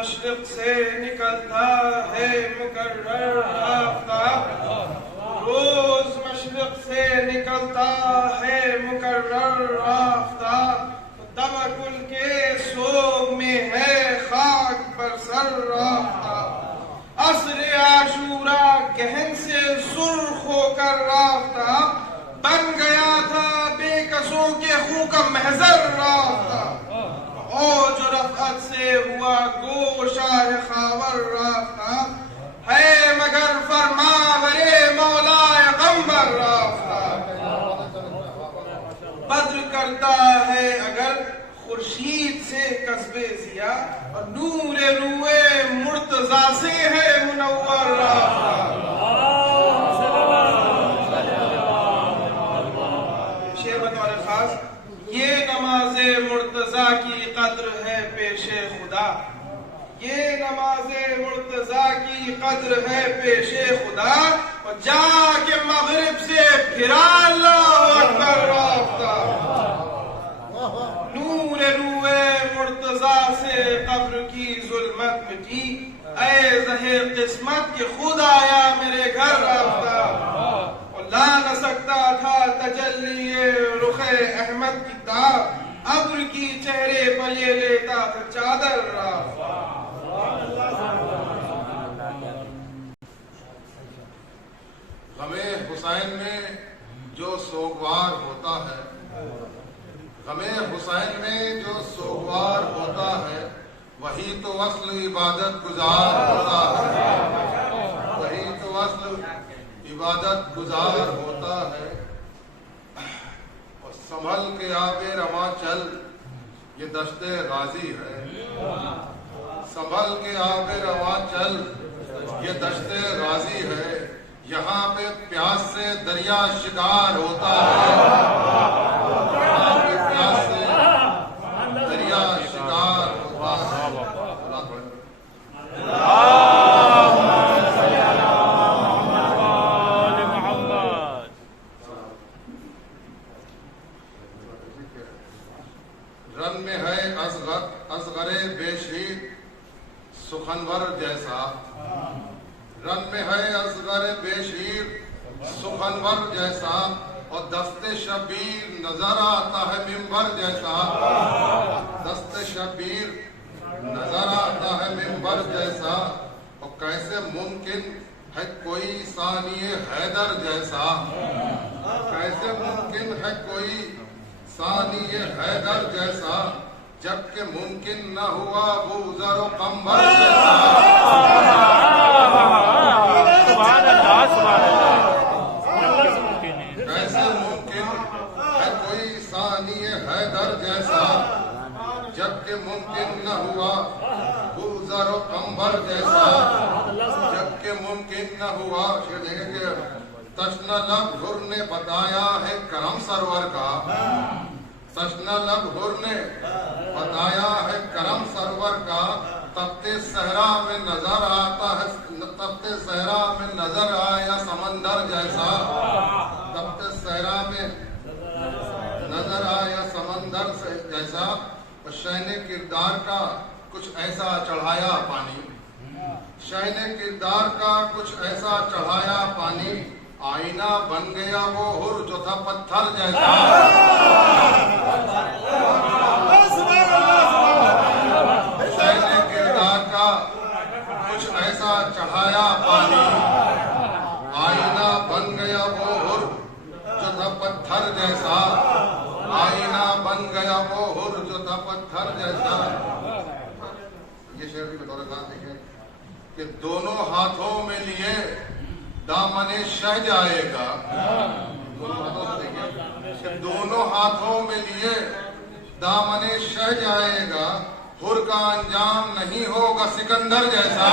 مشرق سے نکلتا ہے مقرر آفتاب، روز مشرق سے نکلتا ہے مقرر آفتاب، توکل کے سوگ میں ہے خاک پر سر آفتاب، عصر عاشورہ گہن سے سرخ ہو کر آفتاب، بن گیا تھا بے کسوں کے خون کا محضر آفتاب، اوج و رفعت سے ہوا گوشہ خاور آفتاب، ہے مگر فرماور مولا غمبر آفتاب، بدر کرتا ہے اگر خورشید سے کسب ضیا، اور نور روئے مرتضیٰ سے ہے منور آفتاب۔ شعر بطور خاص، یہ نماز مرتضیٰ کی قدر ہے پیش خدا، یہ نماز مرتضیٰ کی قدر ہے پیش خدا، اور جا کے مغرب سے پھرا اللہ اکبر آفتاب، نور روئے مرتضیٰ سے قبر کی ظلمت مٹی، اے زہر قسمت کہ خود آیا میرے گھر آفتاب، لا نہ سکتا تھا تجلی رخ احمد کی تاب، ابر کی چہرے پر یہ لیتا تھا چادر غم حسین میں جو سوگوار ہوتا ہے، غم حسین میں جو سوگوار ہوتا ہے، وہی تو اصل عبادت گزار ہوتا ہے، وہی تو اصل عبادت گزار ہوتا ہے، اور سنبھل کے آب رواں چل یہ دشت غازی ہے، سنبھل کے آب رواں چل یہ دشت غازی ہے، یہاں پہ پیاس سے دریا شکار ہوتا ہے، یہاں پہ پیاس سے دریا شکار ہوتا ہے۔ رن میں ہے اصغر بے شیر سخنور جیسا، رن میں ہے اصغر بے شیر سخنور جیسا، اور دست شبیر نظر آتا ہے ممبر جیسا، دست شبیر نظر آتا ہے ممبر جیسا، اور کیسے ممکن ہے کوئی ثانی حیدر جیسا، کیسے ممکن ہے کوئی ثانی حیدر جیسا، جبکہ ممکن نہ ہوا ابو ذر و قمبر جیسا، کیسے ممکن ہے کوئی ثانی حیدر جیسا، جبکہ ممکن نہ ہوا ابو ذر و قمبر جیسا، جبکہ ممکن نہ ہوا۔ تشنہ لب حر نے بتایا ہے کرم سرور کا، تشنہ لب حر نے بتایا ہے کرم سرور کا، تخت صحرا میں نظر آتا ہے، تخت صحرا میں نظر آیا سمندر جیسا، تخت صحرا میں نظر آیا سمندر جیسا، اور شہن کردار کا کچھ ایسا چڑھایا پانی، شہن کردار کا کچھ ایسا چڑھایا پانی، آئینہ بن گیا وہ حر جو تھا پتھر جیسا، شہن کردار کا کچھ ایسا چڑھایا پانی، آئینہ بن گیا وہ حر جو تھا پتھر جیسا، آئینہ بن گیا وہ حر جو تھا پتھر جیسا۔ یہ شعر بھی بطور خاص دیکھیں کہ دونوں ہاتھوں میں لیے دامن شہ جائے گا، دونوں ہاتھوں میں لیے دامن شہ جائے گا، حر کا انجام نہیں ہوگا سکندر جیسا،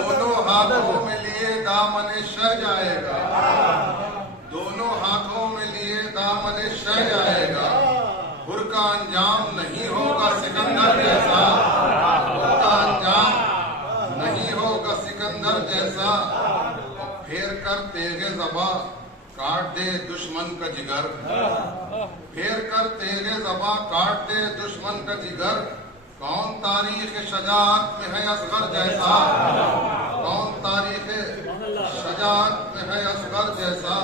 دونوں ہاتھوں میں لیے دامن شہ جائے گا، دونوں ہاتھوں میں لیے دامن شہ جائے گا، حر کا انجام نہیں ہوگا سکندر جیسا، حر کا انجام نہیں ہوگا سکندر جیسا، تیغ زباں کاٹ دے دشمن کا جگر، پھیر کر تیغ زباں کاٹ دے دشمن کا جگر، کون تاریخ شجاعت میں ہے اصغر جیسا، کون تاریخ شجاعت میں ہے اصغر جیسا،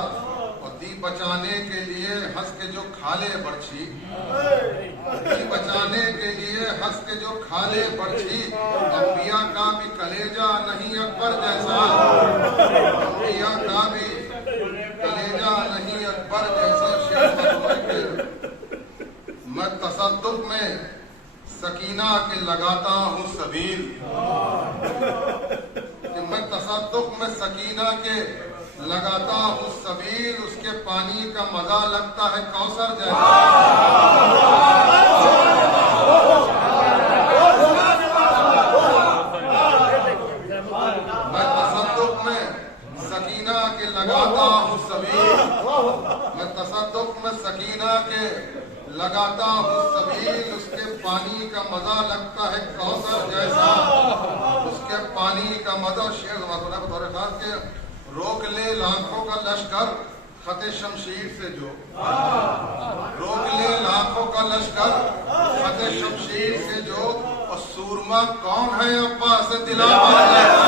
اور دی بچانے کے لیے ہنس کے جو کھالے برچھی، دی بچانے کے لیے ہنس کے جو کھالے برچھی، انبیاء کا بھی کلیجہ نہیں اکبر جیسا، انبیاء کا بھی کلیجہ نہیں اکبر جیسا۔ میں تصدق میں سکینہ کے لگاتا ہوں سبیل، کہ میں تصدق میں سکینہ کے لگاتا ہوں سبیل، اس کے پانی کا مزہ لگتا ہے کوثر جیسا۔ میں تصدق میں سکینہ کے لگاتا ہوں سبیل، میں تصدق میں سکینہ کے لگاتا ہوں سبیل، اس کے پانی کا مزہ لگتا ہے کوثر جیسا، اس کے پانی کا مزہ۔ شعر زمانہ بطور خاص کے روک لے لاکھوں کا لشکر خط شمشیر سے جو، روک لے لاکھوں کا لشکر خط شمشیر سے جو، اور سورما کون ہے عباس دلاور جیسا۔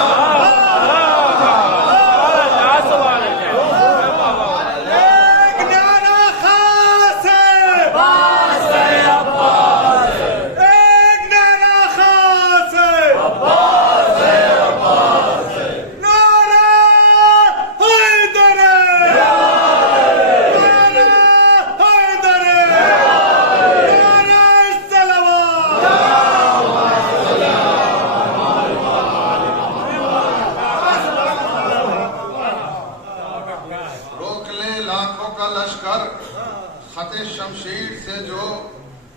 خط شمشیر سے جو،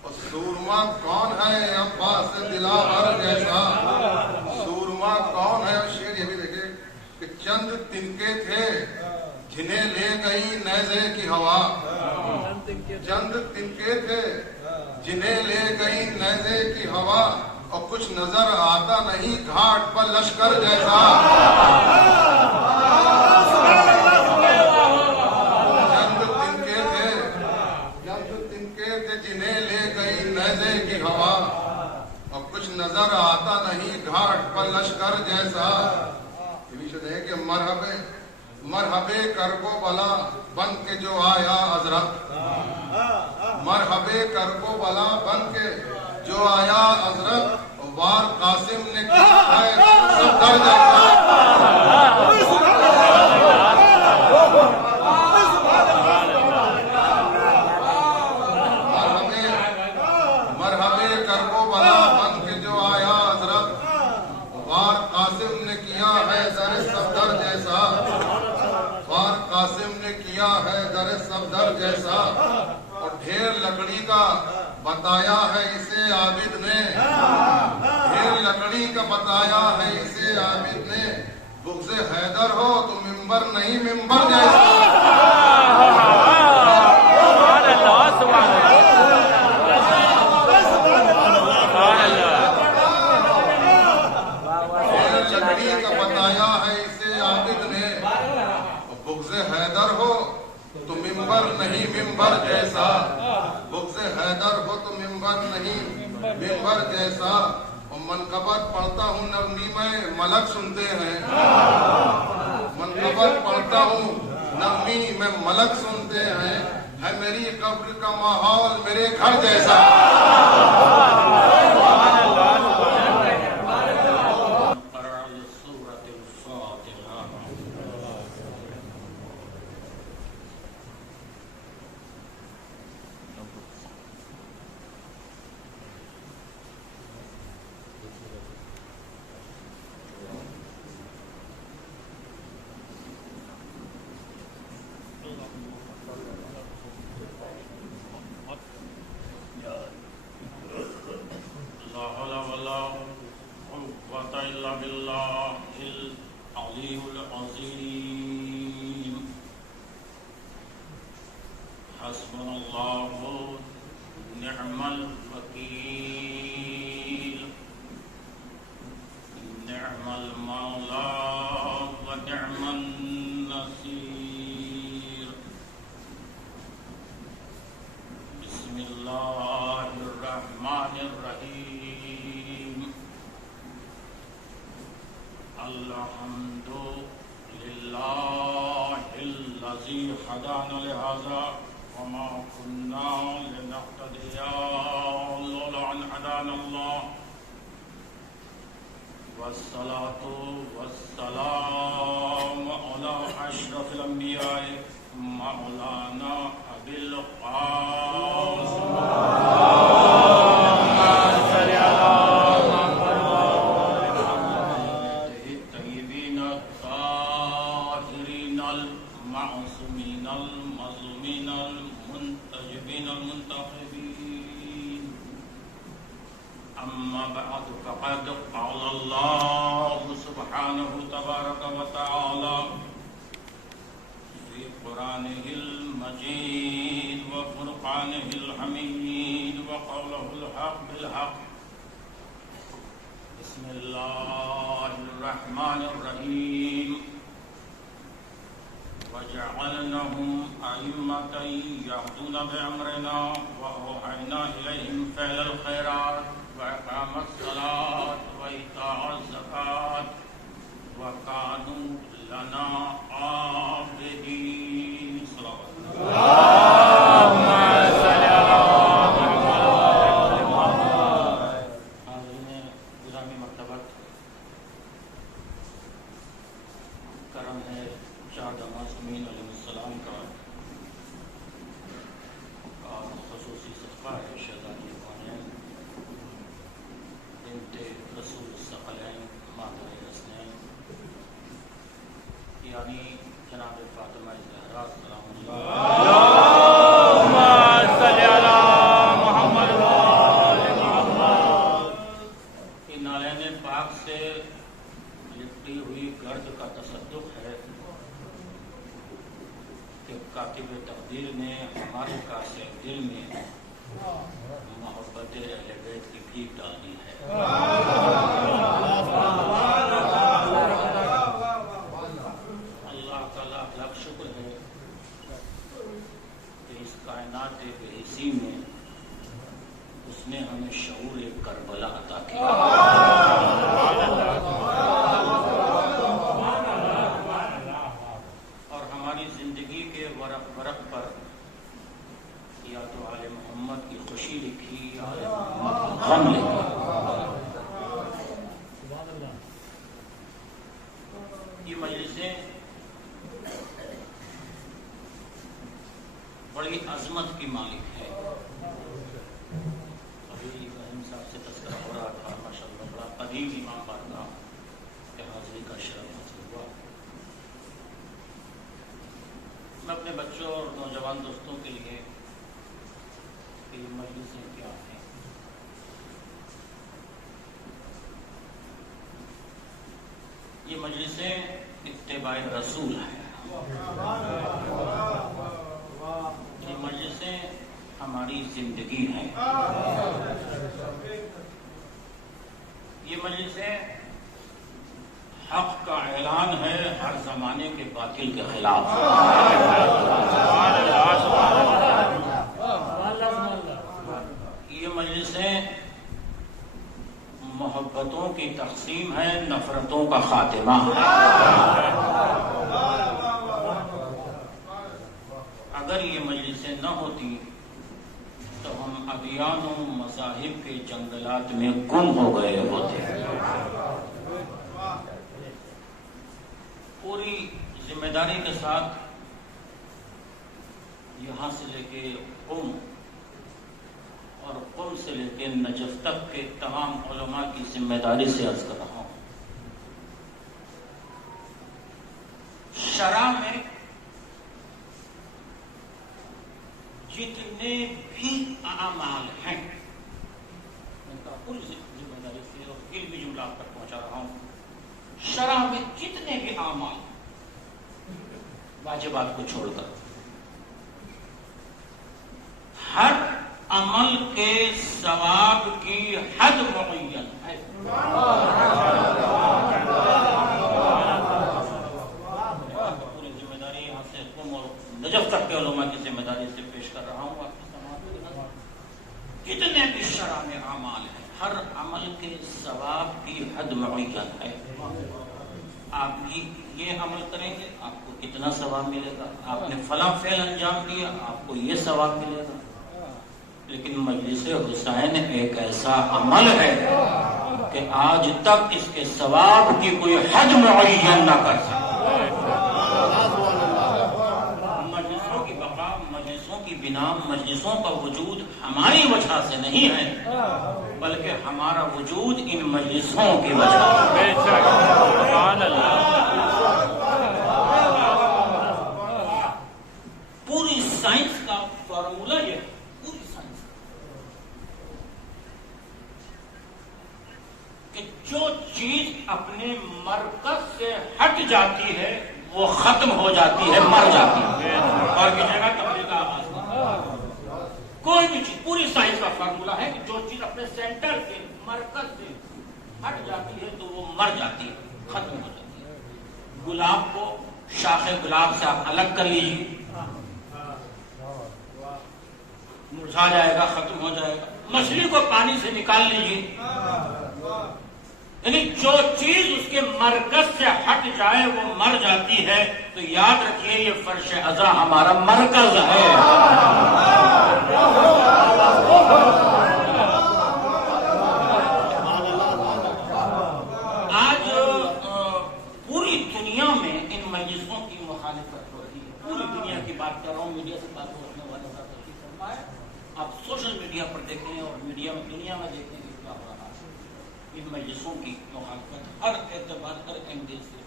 اور سورما کون ہے عباس دلاور جیسا، سورما کون ہے۔ اور شعر یہ بھی دیکھے کہ چند تنکے تھے جنہیں لے گئی نیزے کی ہوا، چند تنکے تھے جنہیں لے گئی نیزے کی ہوا، اور کچھ نظر آتا نہیں گھاٹ پر لشکر جیسا۔ نظر آتا نہیں گھاٹ پر لشکر جیسا۔ یہ بھی شد ہے کہ مرحبے کربو بلا بن کے جو آیا حضرت، مرحبے کربو بلا بن کے جو آیا حضرت، وار قاسم نے کیا ہے صفدر جیسا۔ مرحبے کربو بلا بن کے جو آیا حضرت، وار قاسم نے کیا ہے در صفدر جیسا، وار قاسم نے کیا ہے در صفدر جیسا، اور ڈھیر لکڑی کا بتایا ہے اسے عابد نے، ڈھیر لکڑی کا بتایا ہے اسے عابد نے، بغض حیدر ہو تو ممبر نہیں ممبر جیسا۔ لکڑی کا بتایا ہے اسے عابد نے، بغض حیدر ہو تو ممبر نہیں ممبر جیسا، بغض حیدر ہو تو ممبر نہیں ممبر جیسا۔ اور منقبت پڑھتا ہوں نغمی میں ملک سنتے ہیں، منقبت پڑھتا ہوں نغمی میں ملک سنتے ہیں، ہے میری قبر کا ماحول میرے گھر جیسا۔ الرحيم الحمد لله الذي هدانا لهذا وما كنا لنهتدي لولا أن هدانا الله والصلاة والسلام على أشرف الأنبياء مولانا أبي القاسم الطيبين الطاهرين المعصومين المظلومين المنتجبين المنتخبين. أما بعد فقد قال الله سبحانه تبارك وتعالى في قرآنه المجيد وفرقانه الحميد وقوله الحق بالحق. بسم الله الرحمن الرحيم وجعلناهم أئمة يهدون بأمرنا وأوحينا إليهم فعل الخيرات وإقام الصلاة وإيتاء الزكاة وكانوا لنا عابدين. اللهم صل على محمد. غلامی مرتبت کرم ہے چار معصومین علیہ السلام کا خصوصی صدقہ ہے شہزادی کونین بنت رسول الثقلین مادر حسنین یعنی جناب فاطمہ زہرا سلام اللہ اللہم صلی علی محمد وآل محمد. ان نالین پاک سے لپٹی ہوئی گرد کا تصدق ہے کہ کاتب تقدیر نے ہمارے قاصد دل میں محبت اہل بیت کی بھیک ڈالی ہے. اللہ کا لاکھ لاکھ شکر ہے کہ اس کائنات بے حسی میں اس نے ہمیں شعور کربلا عطا کیا اور ہماری زندگی کے ورق ورق پر یا تو آل محمد کی خوشی لکھی یا آل محمد کی غم لکھی. یہ مجلسیں بڑی عظمت کی مالک ہے. ابھی ابراہیم صاحب سے تذکرہ ہو رہا تھا ماشاءاللہ بڑا قدیم امام بارگاہ کے حاضری کا شرف حاصل ہوا. میں اپنے بچوں اور نوجوان دوستوں کے لیے کہ یہ مجلسیں کیا ہیں، یہ مجلسیں اتباع رسول ہیں. یہ مجلسیں ہماری زندگی ہیں. یہ مجلسیں حق کا اعلان ہے ہر زمانے کے باطل کے خلاف. یہ مجلسیں محبتوں کی تقسیم ہے، نفرتوں کا خاتمہ ہے. اگر یہ مجلسیں نہ ہوتی تو ہم ادیان و مذاہب کے جنگلات میں گم ہو گئے ہوتے. پوری ذمہ داری کے ساتھ یہاں سے لے کے قم اور قم سے لے کے نجف تک کے تمام علماء کی ذمہ داری سے عرض کر رہا ہوں. شرع میں جتنے بھی اعمال ہیں ان کا کل ذمہ داری سے اور علمی جملات تک پہنچا رہا ہوں. شرع میں جتنے بھی اعمال واجبات کو چھوڑ کر ہر عمل کے ثواب کی حد معین ہے. پوری ذمہ داری یہاں سے قم اور نجف تک کے علماء کی ذمہ داری سے پیش کر رہا ہوں. آپ کی سماعت جتنے بھی شرع میں اعمال ہیں ہر عمل کے ثواب کی حد معین ہے. آپ یہ عمل کریں گے آپ کو اتنا ثواب ملے گا، آپ نے فلاں فعل انجام دیا آپ کو یہ ثواب ملے گا. لیکن مجلس حسین ایک ایسا عمل ہے کہ آج تک اس کے ثواب کی کوئی حد معین نہ کر سکتا. مجلسوں کی بقا، مجلسوں کی بنا، مجلسوں کا وجود ہماری وجہ سے نہیں ہے بلکہ ہمارا وجود ان مجلسوں کی وجہ سے. پوری سائنس کا فارمولہ یہ ہے، پوری سائنس کہ جو چیز اپنے مرکز سے ہٹ جاتی ہے وہ ختم ہو جاتی ہے، مر جاتی ہے اور کسی جگہ تبدیلی کا آغاز ہوتا. کوئی بھی چیز، پوری سائنس کا فارمولہ ہے کہ جو چیز اپنے سینٹر سے، مرکز سے ہٹ جاتی ہے تو وہ مر جاتی ہے، ختم ہو جاتی ہے. گلاب کو شاخ گلاب سے آپ الگ کر لیجیے، مرجھا جائے گا، ختم ہو جائے گا. مچھلی کو پانی سے نکال لیجیے، یعنی جو چیز اس کے مرکز سے ہٹ جائے وہ مر جاتی ہے. تو یاد رکھیے یہ فرش عزا ہمارا مرکز ہے. آج پوری دنیا میں ان مجلسوں کی مخالفت ہو رہی ہے. پوری دنیا کی بات کر رہا ہوں، میڈیا سے بات کرنے والے کا تشریف فرمائے. آپ سوشل میڈیا پر دیکھیں اور میڈیا میں دنیا میں دیکھیں کہ کیا ہو رہا ہے. ان مجلسوں کی مخالفت ہر اعتبار، ہر اینگل سے.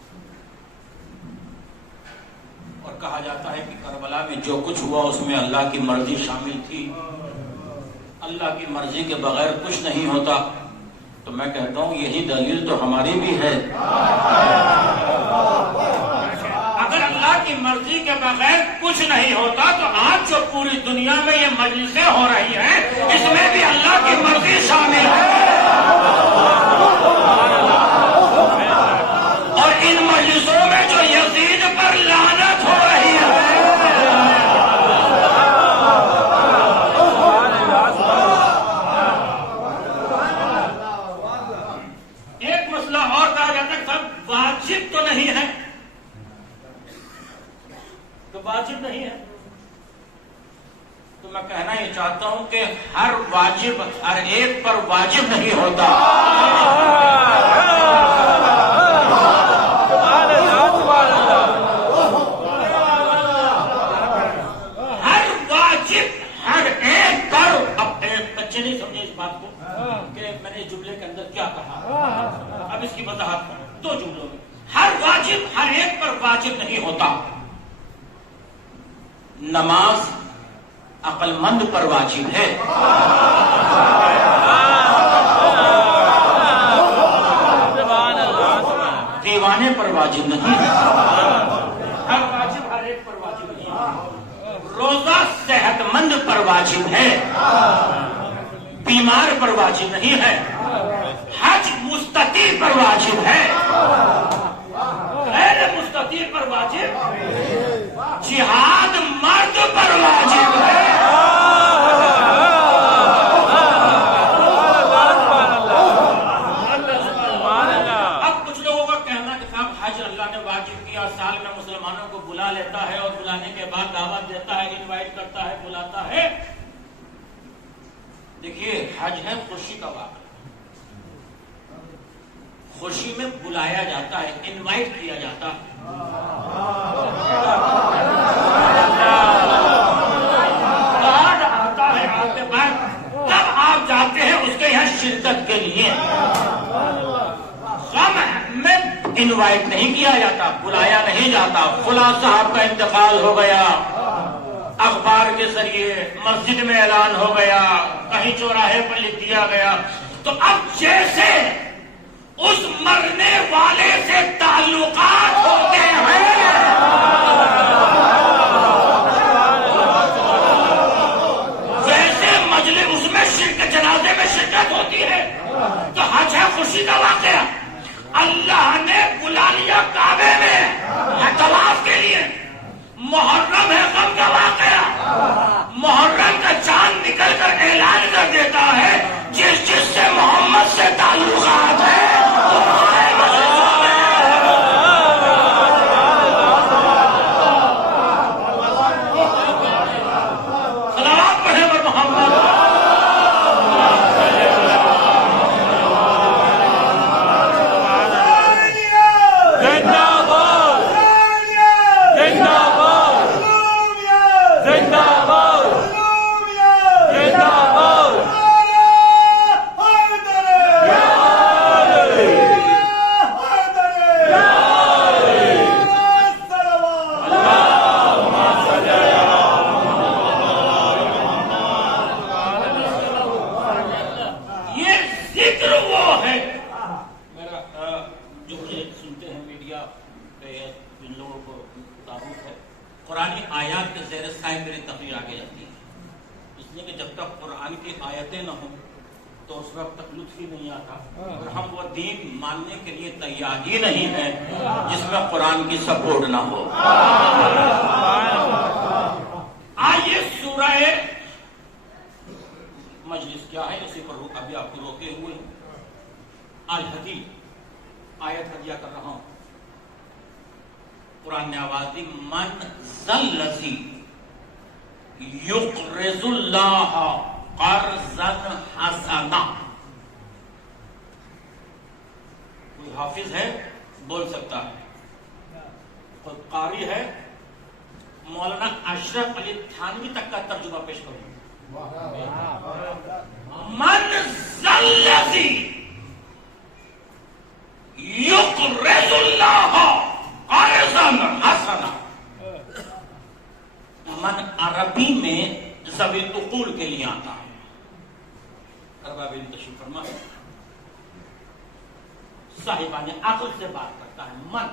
اور کہا جاتا ہے کہ کربلا میں جو کچھ ہوا اس میں اللہ کی مرضی شامل تھی. اللہ کی مرضی کے بغیر کچھ نہیں ہوتا. تو میں کہتا ہوں یہی دلیل تو ہماری بھی ہے. اگر اللہ کی مرضی کے بغیر کچھ نہیں ہوتا تو آج جو پوری دنیا میں یہ مجلسیں ہو رہی ہیں اس میں بھی اللہ کی مرضی شامل ہے. اور ان مجلسوں میں جو یزید پر لعنت ہو رہی ہے، ایک مسئلہ اور کہا جاتا ہے سب واجب تو نہیں ہے، تو واجب نہیں ہے. تو میں کہنا یہ چاہتا ہوں کہ ہر واجب ہر ایک پر واجب نہیں ہوتا. ہر واجب ہر ایک پر، اب بچے نہیں سمجھے اس بات کو کہ میں نے جملے کے اندر کیا کہا. اب اس کی وضاحت کروں دو جملوں میں. ہر واجب ہر ایک پر واجب نہیں ہوتا. نماز عقل مند پر واجب ہے، دیوانے پر واجب نہیں ہے. ہر واجب ہر ایک پر واجب نہیں ہے. روزہ صحت مند پر واجب ہے، بیمار پر واجب نہیں ہے. حج مستطیع پر واجب ہے، غیر مستطیع پر واجب. جہاد مرد پر واجب ہے. اب کچھ لوگوں کا کہنا کہ صاحب حج اللہ نے واجب کیا، سال میں مسلمانوں کو بلا لیتا ہے اور بلانے کے بعد دعوت دیتا ہے، انوائٹ کرتا ہے، بلاتا ہے. دیکھیے حج ہے خوشی کا واقعہ، خوشی میں بلایا جاتا ہے، انوائٹ کیا جاتا ہے. کارڈ آتا ہے آپ کے پاس، تب آپ جاتے ہیں اس کے یہاں شرکت کے لیے. غم میں انوائٹ نہیں کیا جاتا، بلایا نہیں جاتا. فلاں صاحب کا انتقال ہو گیا، اخبار کے ذریعے مسجد میں اعلان ہو گیا، کہیں چوراہے پر لکھ دیا گیا. تو اب جیسے اس مرنے والے سے تعلقات ہوتے ہیں، جیسے مجلس اس میں شرکت، جنازے میں شرکت ہوتی ہے. تو حج ہے خوشی کا واقعہ. اللہ نے بلا لیا کعبے میں طواف کے لیے. محرم ہے غم کا واقعہ. محرم کا چاند نکل کر اعلان کر دیتا ہے جس جس سے محمد کچھ بھی نہیں آتا، اور ہم وہ دین ماننے کے لیے تیار ہی نہیں ہے جس میں قرآن کی سپورٹ نہ ہو۔ آئیے سورہ مجلس کیا ہے، اسی پر ابھی آپ کو روکے ہوئے ہیں، الحدید آیت ہدیہ کر رہا ہوں۔ قرآن نے آواز دی، من ذلذی یقرض اللہ قرضا حسنا۔ کوئی حافظ ہے بول سکتا ہے، کوئی قاری ہے، مولانا اشرف علی تھانوی تک کا ترجمہ پیش کروں۔ من ذلذی یقرض اللہ قرضا حسنا۔ من عربی میں ذوی العقول کے لیے آتا ہے۔ ارباب تشریف فرما، صاحبان عقل سے بات کرتا ہے۔ من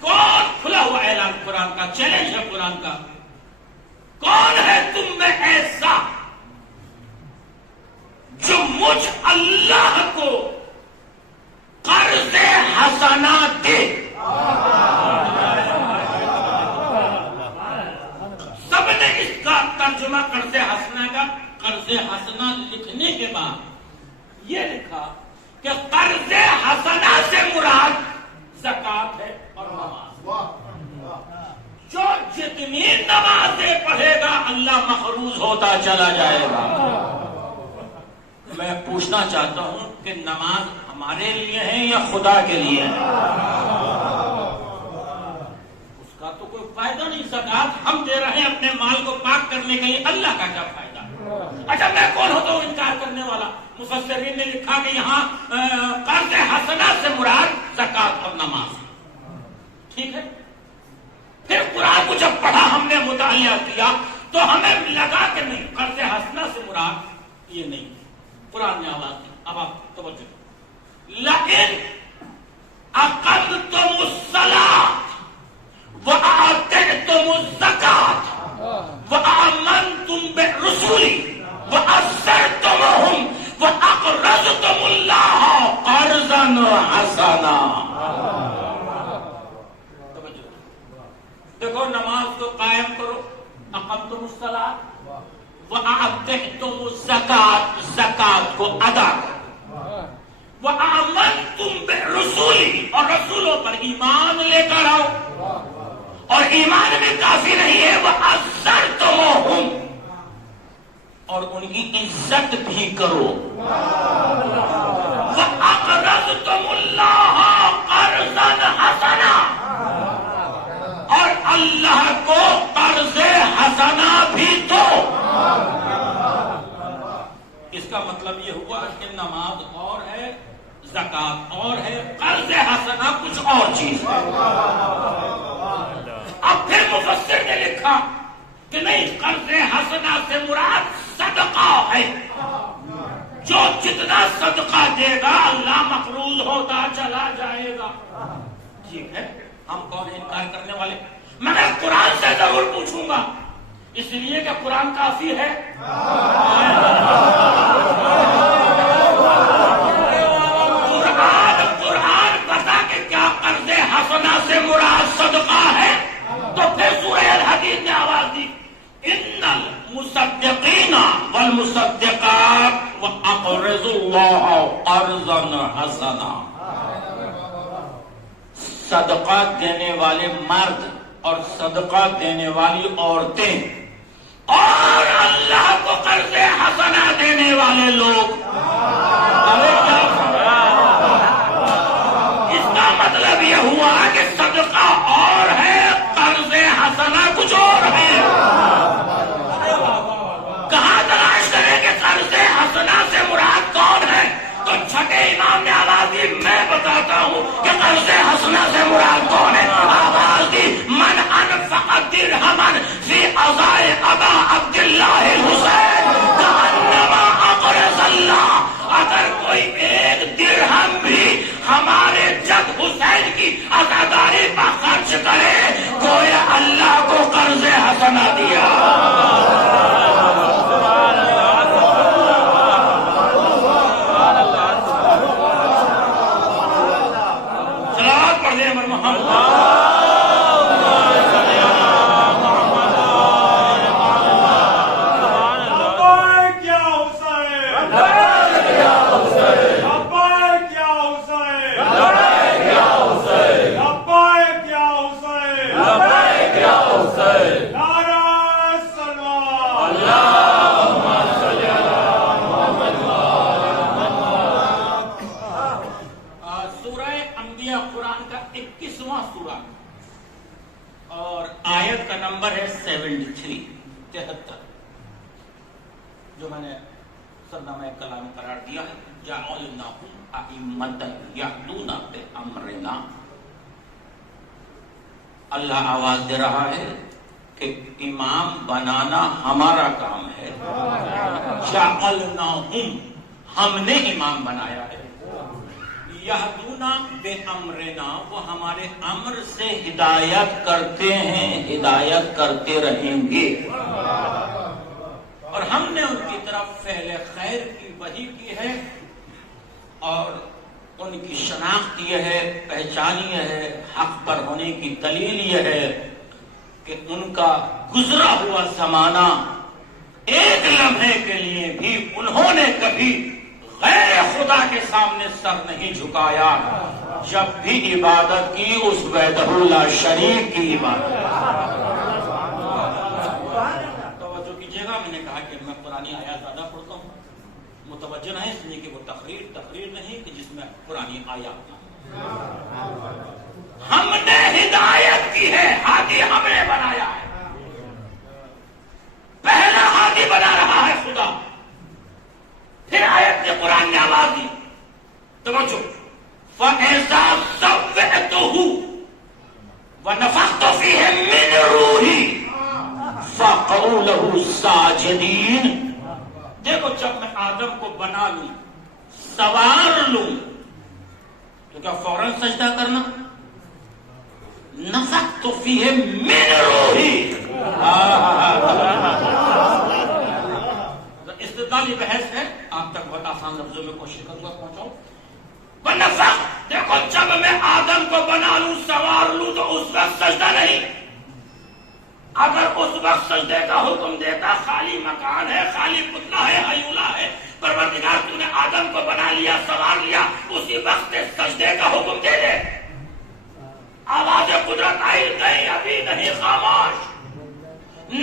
کون؟ کھلا ہوا اعلان قرآن کا، چیلنج ہے قرآن کا، کون ہے تم میں ایسا جو مجھ اللہ کو قرض حسنا دے؟ سب نے اس کا ترجمہ قرض حسنا کا، قرض حسنا لکھنے کے بعد یہ لکھا کہ قرض حسنا سے مراد زکات ہے اور نماز۔ جو جتنی نمازیں پڑھے گا اللہ مقروض ہوتا چلا جائے گا۔ میں پوچھنا چاہتا ہوں کہ نماز ہمارے لیے ہے یا خدا کے لیے ہے؟ اس کا تو کوئی فائدہ نہیں۔ زکات ہم دے رہے ہیں اپنے مال کو پاک کرنے کے لیے، اللہ کا کیا فائدہ؟ اچھا میں کون ہوتا ہوں انکار کرنے والا؟ مفسرین نے لکھا کہ یہاں قرض حسنا سے مراد زکات اور نماز، ٹھیک ہے۔ پھر قرآن کو جب پڑھا ہم نے، مطالعہ کیا، تو ہمیں لگا کہ نہیں، قرض حسنا سے مراد یہ نہیں۔ قرآن نے آواز دی، اب آپ توجہ، لئن اقمتم الصلاۃ وآتیتم الزکاۃ وآمنتم برسولی وعزرتموہم وأقرضتم اللہ قرضا حسنا۔ دیکھو، نماز کو قائم کرو، اقمتم الصلاۃ وآتیتم الزکاۃ، زکات کو ادا کرو، وآمنتم برسولی، اور رسولوں پر ایمان لے کر آؤ، اور ایمان میں کافی نہیں ہے، وعزرتموہم، اور ان کی عزت بھی کرو، وأقرضتم اللہ قرضا حسنا، اور اللہ کو قرض حسنا بھی دو۔ اس کا مطلب یہ ہوا کہ نماز اور ہے، زکات اور ہے، قرض حسنا کچھ اور چیز ہے۔ اب پھر مفسر نے لکھا کہ نہیں، قرض حسنا سے مراد صدقہ ہے، جو جتنا صدقہ دے گا اللہ مقروض ہوتا چلا جائے گا، ٹھیک ہے۔ ہم کون ہیں انکار کرنے والے؟ مگر قرآن سے ضرور پوچھوں گا، اس لیے کہ قرآن کافی ہے۔ قرآن بتا کہ کیا قرض حسنا سے مراد صدقہ ہے؟ تو پھر سورہ الحدید نے آواز دی، ان المصدقین والمصدقات واقرضوا اللہ قرضا حسنا۔ صدقہ دینے والے مرد اور صدقہ دینے والی عورتیں اور اللہ کو قرض حسنا دینے والے لوگ، اس کا مطلب یہ ہوا کہ صدقہ اور ہے، قرض حسنا کچھ اور ہے۔ کہاں تلاش کریں کہ قرض حسنا سے مراد کون ہے؟ تو چھٹے امام نے آواز دی، میں بتاتا ہوں کہ قرض حسنا سے مراد کون ہے۔ آواز دی، من انفق درہما فی عزاء ابا عبداللہ الحسین کانما اقرض اللہ قرآن کا 21واں سورہ اور آیت کا نمبر ہے 73 جو میں نے سرنامہ کلام قرار دیا ہے جعلناہم ائمۃ یہدون بامرنا. اللہ آواز دے رہا ہے کہ امام بنانا ہمارا کام ہے. جعلناہم ہم نے امام بنایا ہے. یہدونا بامرنا وہ ہمارے امر سے ہدایت کرتے ہیں, ہدایت کرتے رہیں گے. اور ہم نے ان کی طرف فعل خیر کی وحی کی ہے اور ان کی شناخت یہ ہے, پہچان یہ ہے, حق پر ہونے کی دلیل یہ ہے کہ ان کا گزرا ہوا زمانہ ایک لمحے کے لیے بھی انہوں نے کبھی غیر خدا کے سامنے سر نہیں جھکایا. جب بھی عبادت کی اس وحدہ لا شریک کی عبادت. توجہ کیجیے گا, میں نے کہا کہ میں قرآنی آیات زیادہ پڑھتا ہوں, متوجہ نہیں اس لیے کہ وہ تقریر نہیں کہ جس میں قرآنی آیات نہ. ہم نے ہدایت کی ہے, ہادی ہم نے بنایا ہے. پہلا ہادی بنا رہا ہے خدا. پھر آیت نے قرآن نے آواز دی, توجہ, فَإِذَا سَوَّيْتُهُ وَنَفَخْتُ فِيهِ مِنْ رُوحِي فَقَعُوا لَهُ سَاجِدِينَ. دیکھو جب میں آدم کو بنا لوں, سوار لوں, تو کیا فوراً سجدہ کرنا؟ نَفَخْتُ فِيهِ مِنْ رُوحِي. استدلالی بحث ہے, آپ تک بہت آسان لفظوں میں کوشش کروں گا پہنچاؤں. دیکھو جب میں آدم کو بنا لوں, سوار لوں, تو اس وقت سجدہ نہیں. اگر اس وقت سجدے کا حکم دیتا, خالی مکان ہے, خالی پتلا ہے, حیولہ ہے, پروردگار تو نے آدم کو بنا لیا, سوار لیا, اسی وقت سجدے کا حکم دے دے. آواز قدرت آئی نہیں, ابھی نہیں, خاموش.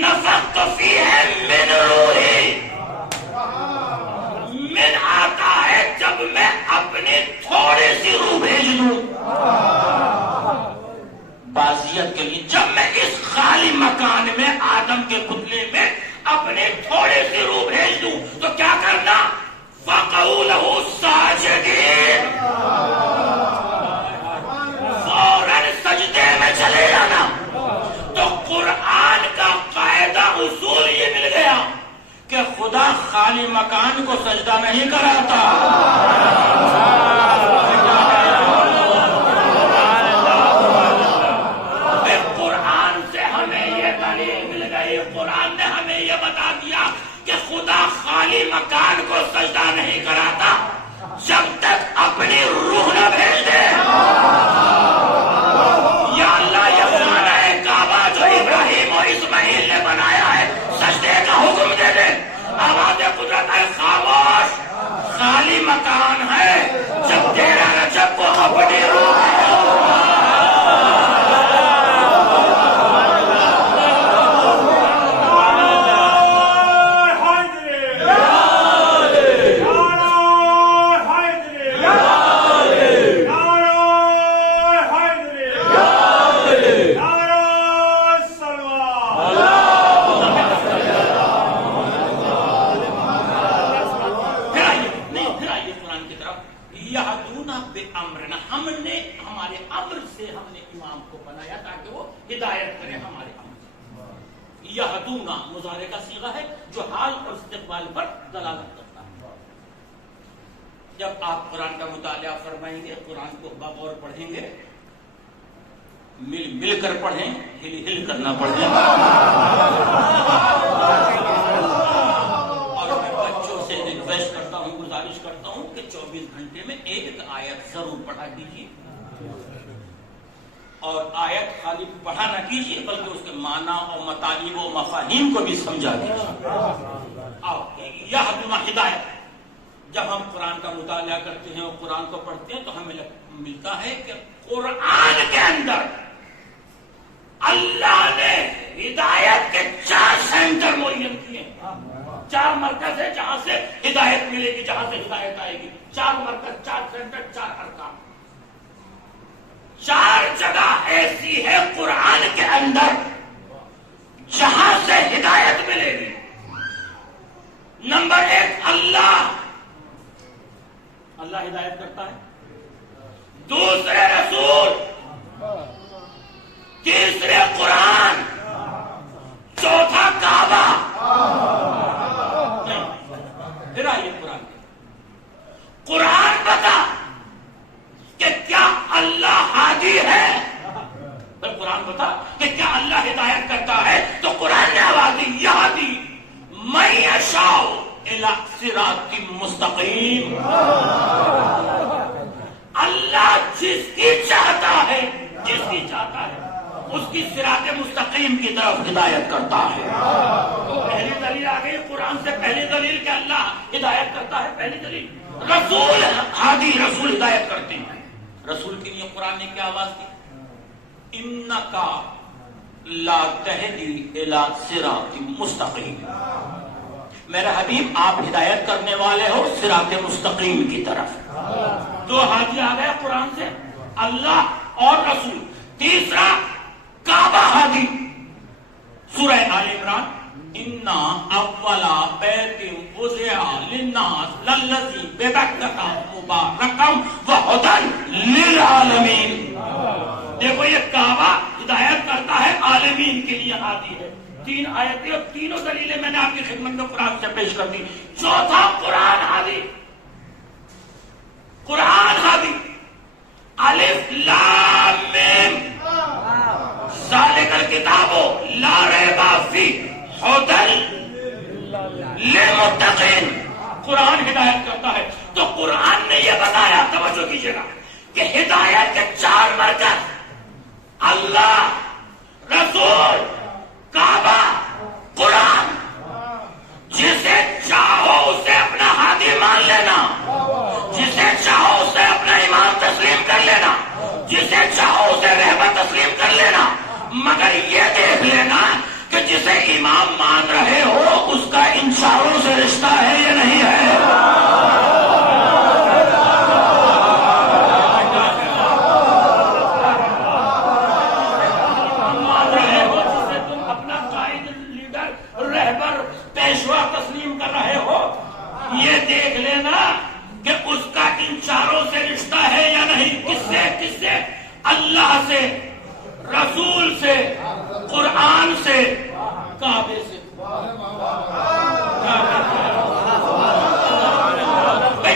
نفخت فیہ من روحی. من آتا ہے جب میں اپنی تھوڑی سی روح بھیج دوں بازیت کے لیے. جب میں اس خالی مکان میں آدم کے پتلے میں اپنی تھوڑی سی روح بھیج دوں تو کیا کرنا؟ فَقَعُوا لَهُ سَاجِدِينَ. فوراً سجدے میں چلے جانا. تو قرآن کا قاعدہ اصول یہ مل گیا کہ خدا خالی مکان کو سجدہ نہیں کراتا. قرآن سے ہمیں یہ دلیل مل گئی, قرآن نے ہمیں یہ بتا دیا کہ خدا خالی مکان کو سجدہ نہیں کراتا جب تک اپنی روح نہ بھیج دے. یا اللہ, یہ خانہ کعبہ جو ابراہیم اور اسماعیل نے بنایا ہے, سجدے کا حکم دے دے. آواز قدرت ہے, خاموش. خالی مکان ہے, جب تیرا رجب کو اپنی روح ہدایت کرے ہمارے امر. یہدونا مضارع کا صیغہ ہے جو حال اور استقبال پر دلالت کرتا ہے. جب آپ قرآن کا مطالعہ فرمائیں گے, قرآن کو بغور پڑھیں گے, مل کر پڑھیں, ہل کر نہ پڑھیں. اور میں بچوں سے ریکویسٹ کرتا ہوں, گزارش کرتا ہوں کہ 24 گھنٹے میں ایک آیت ضرور پڑھا کیجیے. اور آیت خالی پڑھا نہ کیجیے بلکہ اس کے معنی اور مطالب و مفاہیم کو بھی سمجھا دیجیے. یہدونا ہدایت, جب ہم قرآن کا مطالعہ کرتے ہیں اور قرآن کو پڑھتے ہیں تو ہمیں ملتا ہے کہ قرآن کے اندر اللہ نے ہدایت کے 4 سینٹر معین کیے ہیں، 4 مرکز ہے جہاں سے ہدایت ملے گی، جہاں سے ہدایت آئے گی، 4 مرکز، 4 سینٹر، 4 ارکان، 4 جگہ ایسی ہے قرآن کے اندر جہاں سے ہدایت ملے گی۔ نمبر 1 اللہ ہدایت کرتا ہے، دوسرے رسول، تیسرے قرآن، چوتھا کعبہ۔ پھر آئیے قرآن بتا کہ کیا اللہ ہادی ہے؟ پھر قرآن بتا کہ کیا اللہ ہدایت کرتا ہے؟ تو قرآن نے آواز دی، یہدی من یشاء الی صراط مستقیم۔ اللہ جس کی چاہتا ہے اس کی صراط مستقیم کی طرف ہدایت کرتا ہے۔ پہلی دلیل آ گئی قرآن سے، پہلی دلیل کہ اللہ ہدایت کرتا ہے، پہلی دلیل رسول ہادی، رسول ہدایت کرتے ہیں۔ رسول کے لیے قرآن نے کیا آواز دی؟ انکا لا تہدی الی صراط مستقیم، میرے حبیب آپ ہدایت کرنے والے ہو صراط مستقیم کی طرف۔ 2 ہادی آ گیا قرآن سے، اللہ اور رسول۔ تیسرا کعبہ ہادی، سورہ آل عمران، انا اولا بیت وضع للناس للذی ببکۃ مبارکا وہدی للعالمین۔ دیکھو یہ کعبہ ہدایت کرتا ہے، عالمین کے لیے ہادی ہے۔ 3 آیتیں اور تینوں دلیلیں میں نے آپ کی خدمت میں قرآن سے پیش کر دی۔ چوتھا قرآن ہادی، قرآن ہادی، الف لام میم ذالک الکتاب لا ریب فیہ ھدی للمتقین۔ قرآن ہدایت کرتا ہے، تو قرآن نے یہ بتایا، توجہ کیجیے گا، کہ ہدایت کے 4 مرکز اللہ، رسول، کعبہ، قرآن۔ جسے چاہو اسے اپنا ہادی مان لینا، جسے چاہو اسے اپنا امام تسلیم کر لینا، جسے چاہو اسے رہبر تسلیم کر لینا، مگر یہ دیکھ لینا کہ جسے امام مان رہے ہو اس کا ان چاروں سے رشتہ ہے یا نہیں ہے۔ تسلیم کر رہے ہو، یہ دیکھ لینا کہ اس کا ان چاروں سے رشتہ ہے یا نہیں۔ کس سے؟ اللہ سے، رسول سے، قرآن سے، کعبے سے۔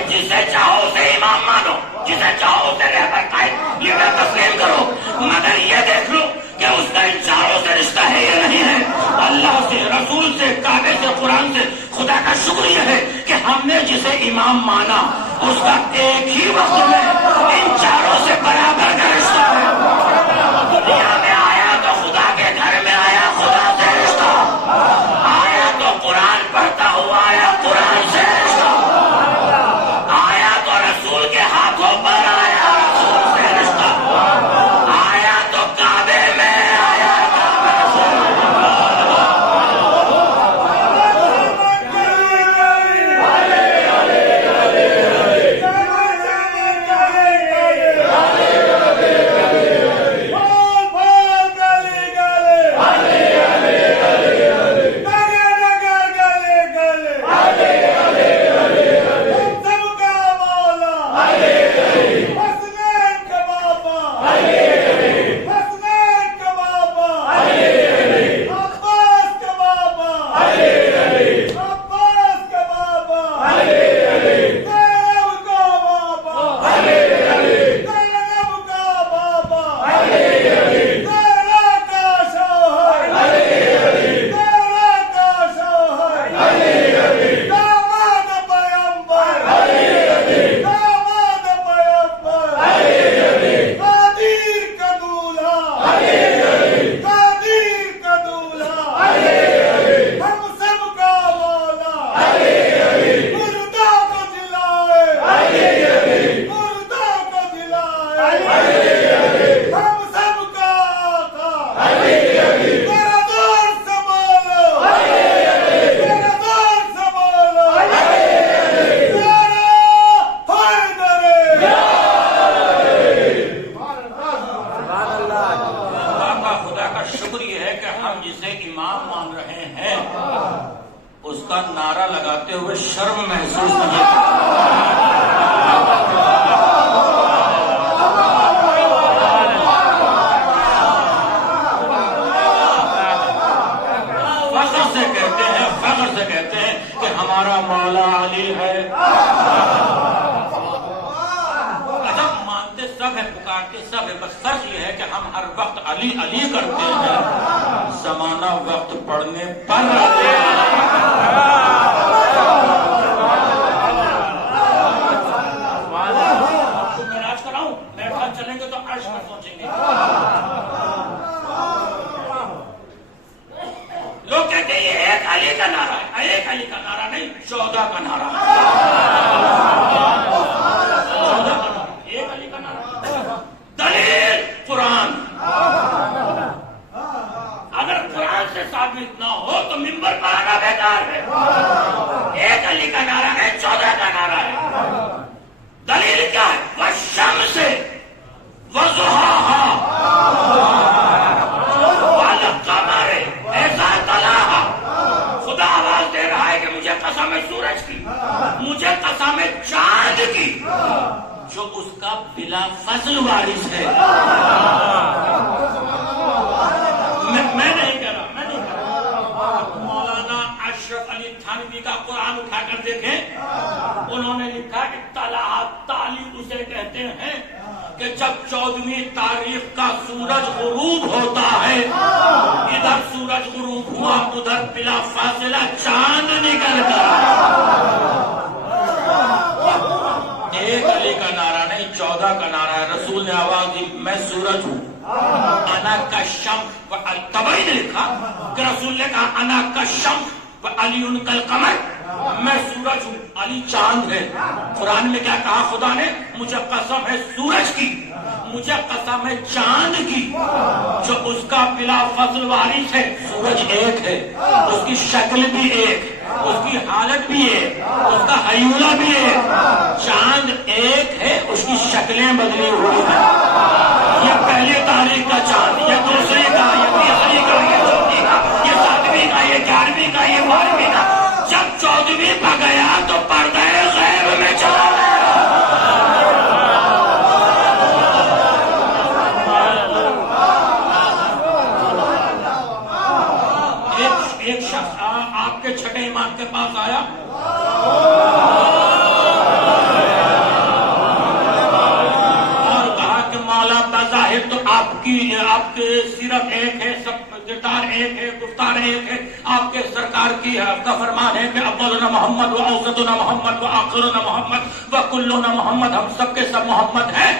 جسے چاہو اسے امام مانو، جسے چاہو اسے رہبر قائد لیڈر تسلیم کرو، مگر یہ دیکھ لو کہ اس کا ان چاروں سے رشتہ ہے یا نہیں ہے۔ اللہ سے، رسول سے، کعبے سے، قرآن سے۔ خدا کا شکر یہ ہے کہ ہم نے جسے امام مانا اس کا ایک ہی وقت میں ان چاروں سے برابر کا رشتہ ہے۔ دنیا میں آیا تو خدا کے گھر میں آیا، خدا سے رشتہ آیا، تو قرآن پڑھتا ہوا آیا، قرآن سے رشتہ آیا، تو رسول کے ہاتھوں پر آیا، رسول سے رشتہ آیا، تو کعبے میں آیا، کعبے سے کاٹتے سب ہے، بس فرق یہ ہے کہ ہم ہر وقت علی علی کرتے ہیں، زمانہ وقت پڑھنے پر معراج کراؤں، میرے ساتھ چلیں گے تو عرش پر پہنچیں گے. لوگ کہتے ہیں یہ ایک علی کا نعرہ ہے، ایک علی کا نعرہ نہیں، 14 کا نعرہ ہے. ایک علی کا نعرہ. دلیل قرآن. اگر قرآن سے ثابت نہ ہو تو ممبر پر آنا بیکار ہے. ایک علی کا نعرہ ہے، 14 کا نعرہ ہے. دلیل کیا ہے؟ والشمس وضحاها والقمر اذا تلاها. خدا آواز دے رہا ہے کہ مجھے قسم ہے سورج کی، مجھے قسم ہے چاند کی جو اس کا بلا فضل وارث ہے. میں نہیں کہہ رہا، میں نہیں کہہ رہا. مولانا اشرف علی تھانوی کا قرآن اٹھا کر دیکھیں، انہوں نے لکھا کہ تعلیم اسے کہتے ہیں کہ جب 14ویں تاریخ کا سورج غروب ہوتا ہے، ادھر سورج غروب ہوا، ادھر بلا فاصلہ چاند نکل گیا. ایک علی کا نعرہ نہیں، 14 کا نعرہ ہے. رسول نے آواز دی میں سورج ہوں، انا کا شمس. تبعی نے لکھا کہ رسول نے کہا انا کا شمس و علی کل قمر، میں سورج ہوں، علی چاند ہے. قرآن میں کیا کہا خدا نے؟ مجھے قسم ہے سورج کی، مجھے قسم ہے چاند کی جو اس کا بلا فضل وارث ہے. سورج ایک ہے، اس کی شکل بھی ایک، اس کی حالت بھی ایک، اس کا ہیولہ بھی ایک. چاند ایک ہے، اس کی شکلیں بدلی ہوئی ہیں. یہ پہلے تاریخ کا چاند، یہ دوسرے کا، یہ تیسری کا، یہ چوتھی کا، یہ 7ویں کا، یہ 11ویں کا، یہ 12ویں کا. جب 14ویں پہ گیا تو پردہ غیب میں چلا گیا. ایک شخص آپ کے چھٹے امام کے پاس آیا اور کہا کہ مولا بظاہر تو آپ کے سیرت ایک ہے، سب کردار ایک ہے، گفتار ایک ہے. آپ کے سرکار کی کا فرمان ہے کہ اولنا محمد و اوسطنا محمد و آخرنا محمد و کلنا محمد، ہم سب کے سب محمد ہیں.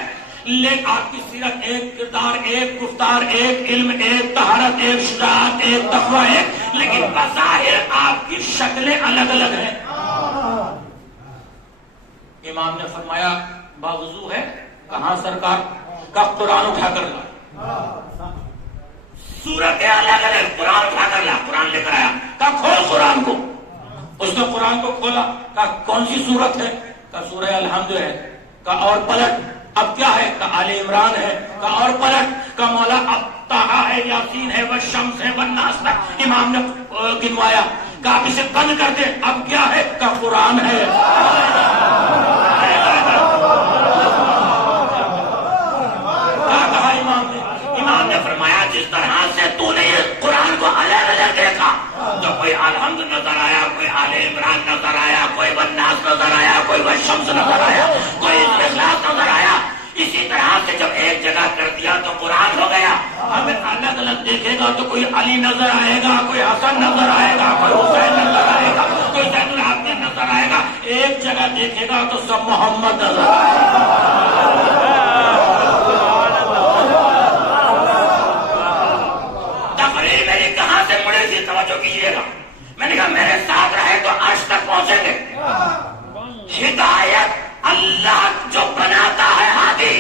لیکن آپ کی سیرت ایک، کردار ایک، گفتار ایک، علم ایک، طہارت ایک، شجاعت ایک، تقوی ایک، لیکن بظاہر آپ کی شکلیں الگ الگ ہیں. امام نے فرمایا باوضو ہے. کہاں سرکار؟ کا قرآن اٹھا کر لا. سورتیں الگ الگ، قرآن اٹھا کر لا. قرآن لے کر آیا. کہا کھول قرآن کو. اس نے قرآن کو کھولا. کہا کون سی سورت ہے؟ کہا سورہ الحمد ہے. کہا اور پلٹ. اب کیا ہے؟ کہا آل عمران ہے. کہا اور پلٹ. کہا مولا اب طٰہٰ ہے، یاسین ہے، والشمس ہے، والناس تک امام نے گنوایا. کہا آپ اسے بند کر دیں. اب کیا ہے؟ کہا قرآن ہے. کہا امام نے فرمایا جس طرح سے تو نے یہ قرآن کو الگ الگ دیکھا، تو کوئی الحمد نظر آیا، کوئی آل عمران نظر آیا، کوئی والناس نظر آیا، کوئی والشمس نظر آیا، کوئی اخلاص نظر آیا. اسی طرح سے جب ایک جگہ کر دیا تو قرآن ہو گیا. ہمیں الگ الگ دیکھے گا تو کوئی علی نظر آئے گا، کوئی حسن نظر آئے گا، کوئی حسین نظر آئے گا، کوئی زین العابدین نظر آئے گا. ایک جگہ دیکھے گا تو سب محمد نظر آئے گا. تقریر میری کہاں سے مڑے گی؟ توجہ کیجیے گا. میں نے کہا میرے ساتھ رہے تو عرش تک پہنچیں گے. ہدایت اللہ جو بناتا ہے ہادی،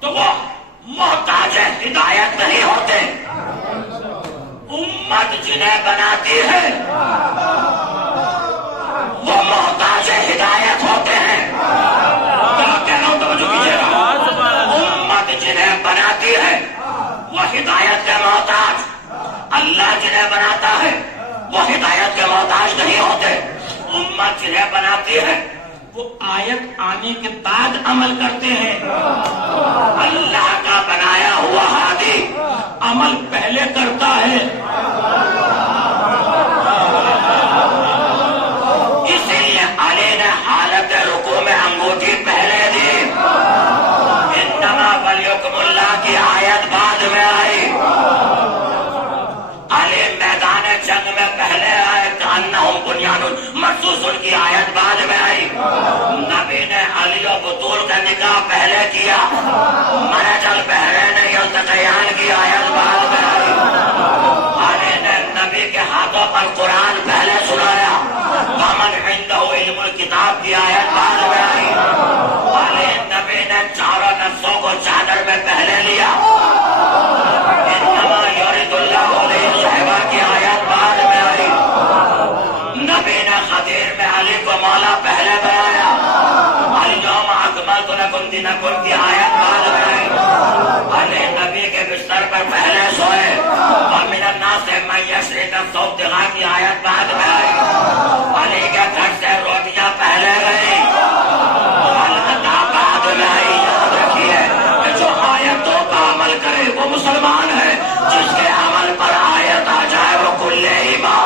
تو وہ محتاج ہدایت نہیں ہوتے. امت جنہیں بناتی ہے وہ محتاج ہدایت ہوتے ہیں. کیا کہہ رہا ہوں توجہ کیجیے گا. امت جنہیں بناتی ہے وہ ہدایت کے محتاج. اللہ جنہیں بناتا ہے وہ ہدایت کے محتاج نہیں ہوتے. امت جنہیں بناتی ہے وہ آیت آنے کے بعد عمل کرتے ہیں. اللہ کا بنایا ہوا ہادی عمل پہلے کرتا ہے. اسی لیے علی نے حالت رکوع میں انگوٹھی پہلے دی. پر قرآن پہلے سنایا، ومن عنده علم الکتاب کی آیت بعد میں آئی، والے نبی نے چاروں نفسوں کو چادر میں پہلے لیا، انما یرید اللہ لیصحبہ کی آیت بعد میں آئی، نبی نے خدیر میں علی کو مولا پہلے بنایا، الیوم اکملت لکم دینکم کی آیت بعد میں آئی، علی نبی کے بستر پر پہلے سوئے، ومن الناس من یشری نفسہ ابتغاء کی آیت بعد میں آئی، علی کے گھر سے روٹیاں پہلے گئی، الغداء بعد میں آئی۔ یاد رکھیے کہ جو آیتوں کا عمل کرے وہ مسلمان ہے، جس کے عمل پر آیت آ جائے وہ کل ایمان۔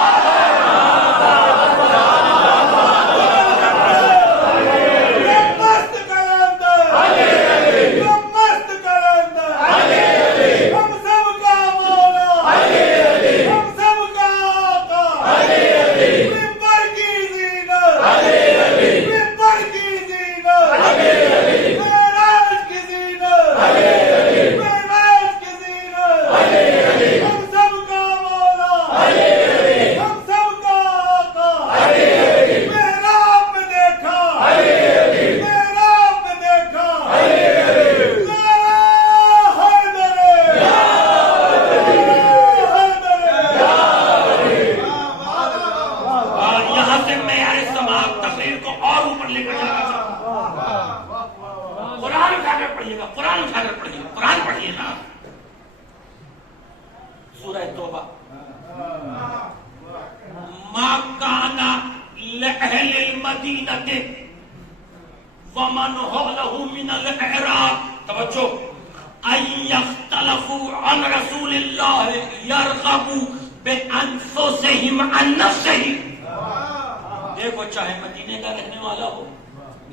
ومن حوله من الأعراب، توجہ، أن يختلفوا عن رسول الله يرغبوا بأنفسهم عن نفسه۔ دیکھو چاہے مدینے کا رہنے والا ہو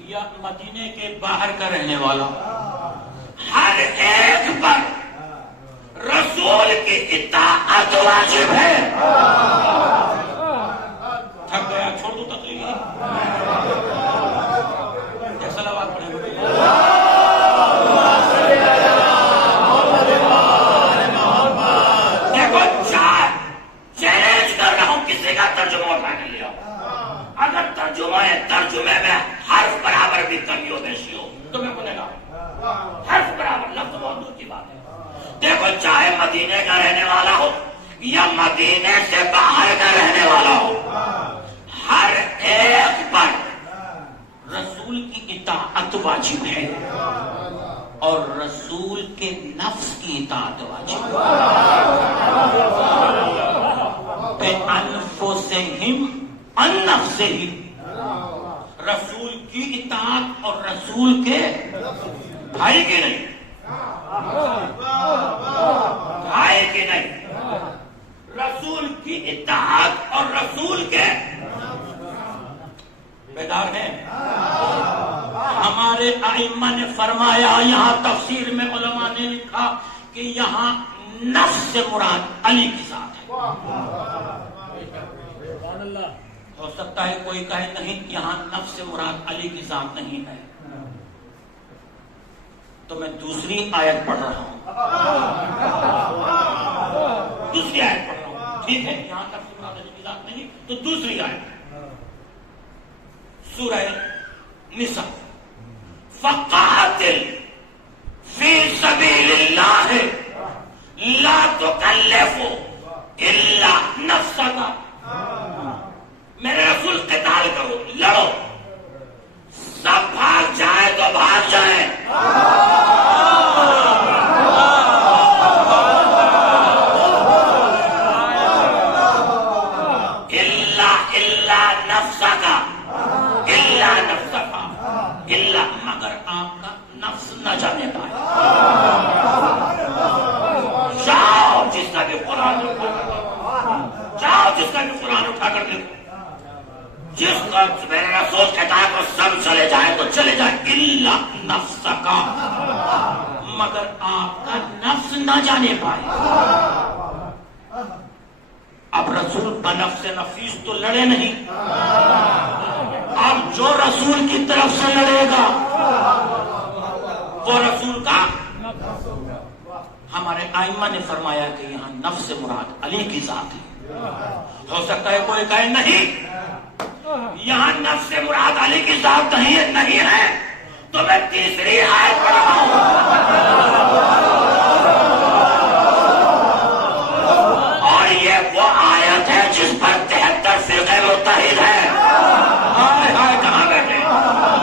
یا مدینے کے باہر کا رہنے والا ہو، ہر ایک پر رسول کی اطاعت واجب ہے۔ تھک گیا چھوڑ دو تقریر، دیکھو چیلنج کر رہا ہوں، کسی کا ترجمہ اٹھا کے لیا، اگر ترجمے میں حرف برابر بھی کمی ہو بیشی ہو تو میں بولے گا حرف برابر، لفظ بہت دور کی بات ہے۔ دیکھو چاہے مدینے کا رہنے والا ہو یا مدینے سے باہر کا رہنے والا ہو، ہر ایک پر رسول کی اطاعت واجب ہے اور رسول کے نفس کی اطاعت واجب ہے۔ انفسہم عن نفسہم، رسول کی اطاعت اور رسول کے بھائی کے نہیں، بھائی کے نہیں، رسول کی اطاعت اور رسول کے بیدار ہیں۔ ہمارے ائمہ نے فرمایا، یہاں تفسیر میں علماء نے لکھا کہ یہاں نفس سے مراد علی کی ذات ہے۔ ہو سکتا ہے کوئی کہے نہیں یہاں نفس سے مراد علی کی ذات نہیں ہے، تو میں دوسری آیت پڑھ رہا ہوں، دوسری آیت پڑھ رہا ہوں، ٹھیک ہے؟ یہاں نفس سے مراد علی کی ذات نہیں تو دوسری آیت سورہ نساء، فقاتل فی سبیل اللہ لا تکلف الا نفسک، میرے رسول قتال کرو، لڑو، سب بھاگ جائے تو بھاگ جائیں، مگر آپ کا نفس نہ جانے پائے۔ جاؤ جس کا بھی قرآن اٹھا کر، جاؤ جس کا بھی قرآن اٹھا کر دیکھو، جس کا میرے رسول کہتا ہے تو سب چلے جائیں تو چلے جائیں، الا نفس کا، مگر آپ کا نفس نہ جانے پائے۔ اب رسول بنفس نفیس تو لڑے نہیں، اب جو رسول کی طرف سے لڑے گا وہ رسول کا، ہمارے ائمہ نے فرمایا کہ یہاں نفس سے مراد علی کی ذات ہے۔ ہو سکتا ہے کوئی کہے نہیں یہاں نفس سے مراد علی کی ذات نہیں ہے، تو میں تیسری آیت پڑھ رہا ہوں، اور یہ وہ آیت ہے جس پر 73 فرقے متحد ہیں۔ ہائے ہائے کہاں بیٹھے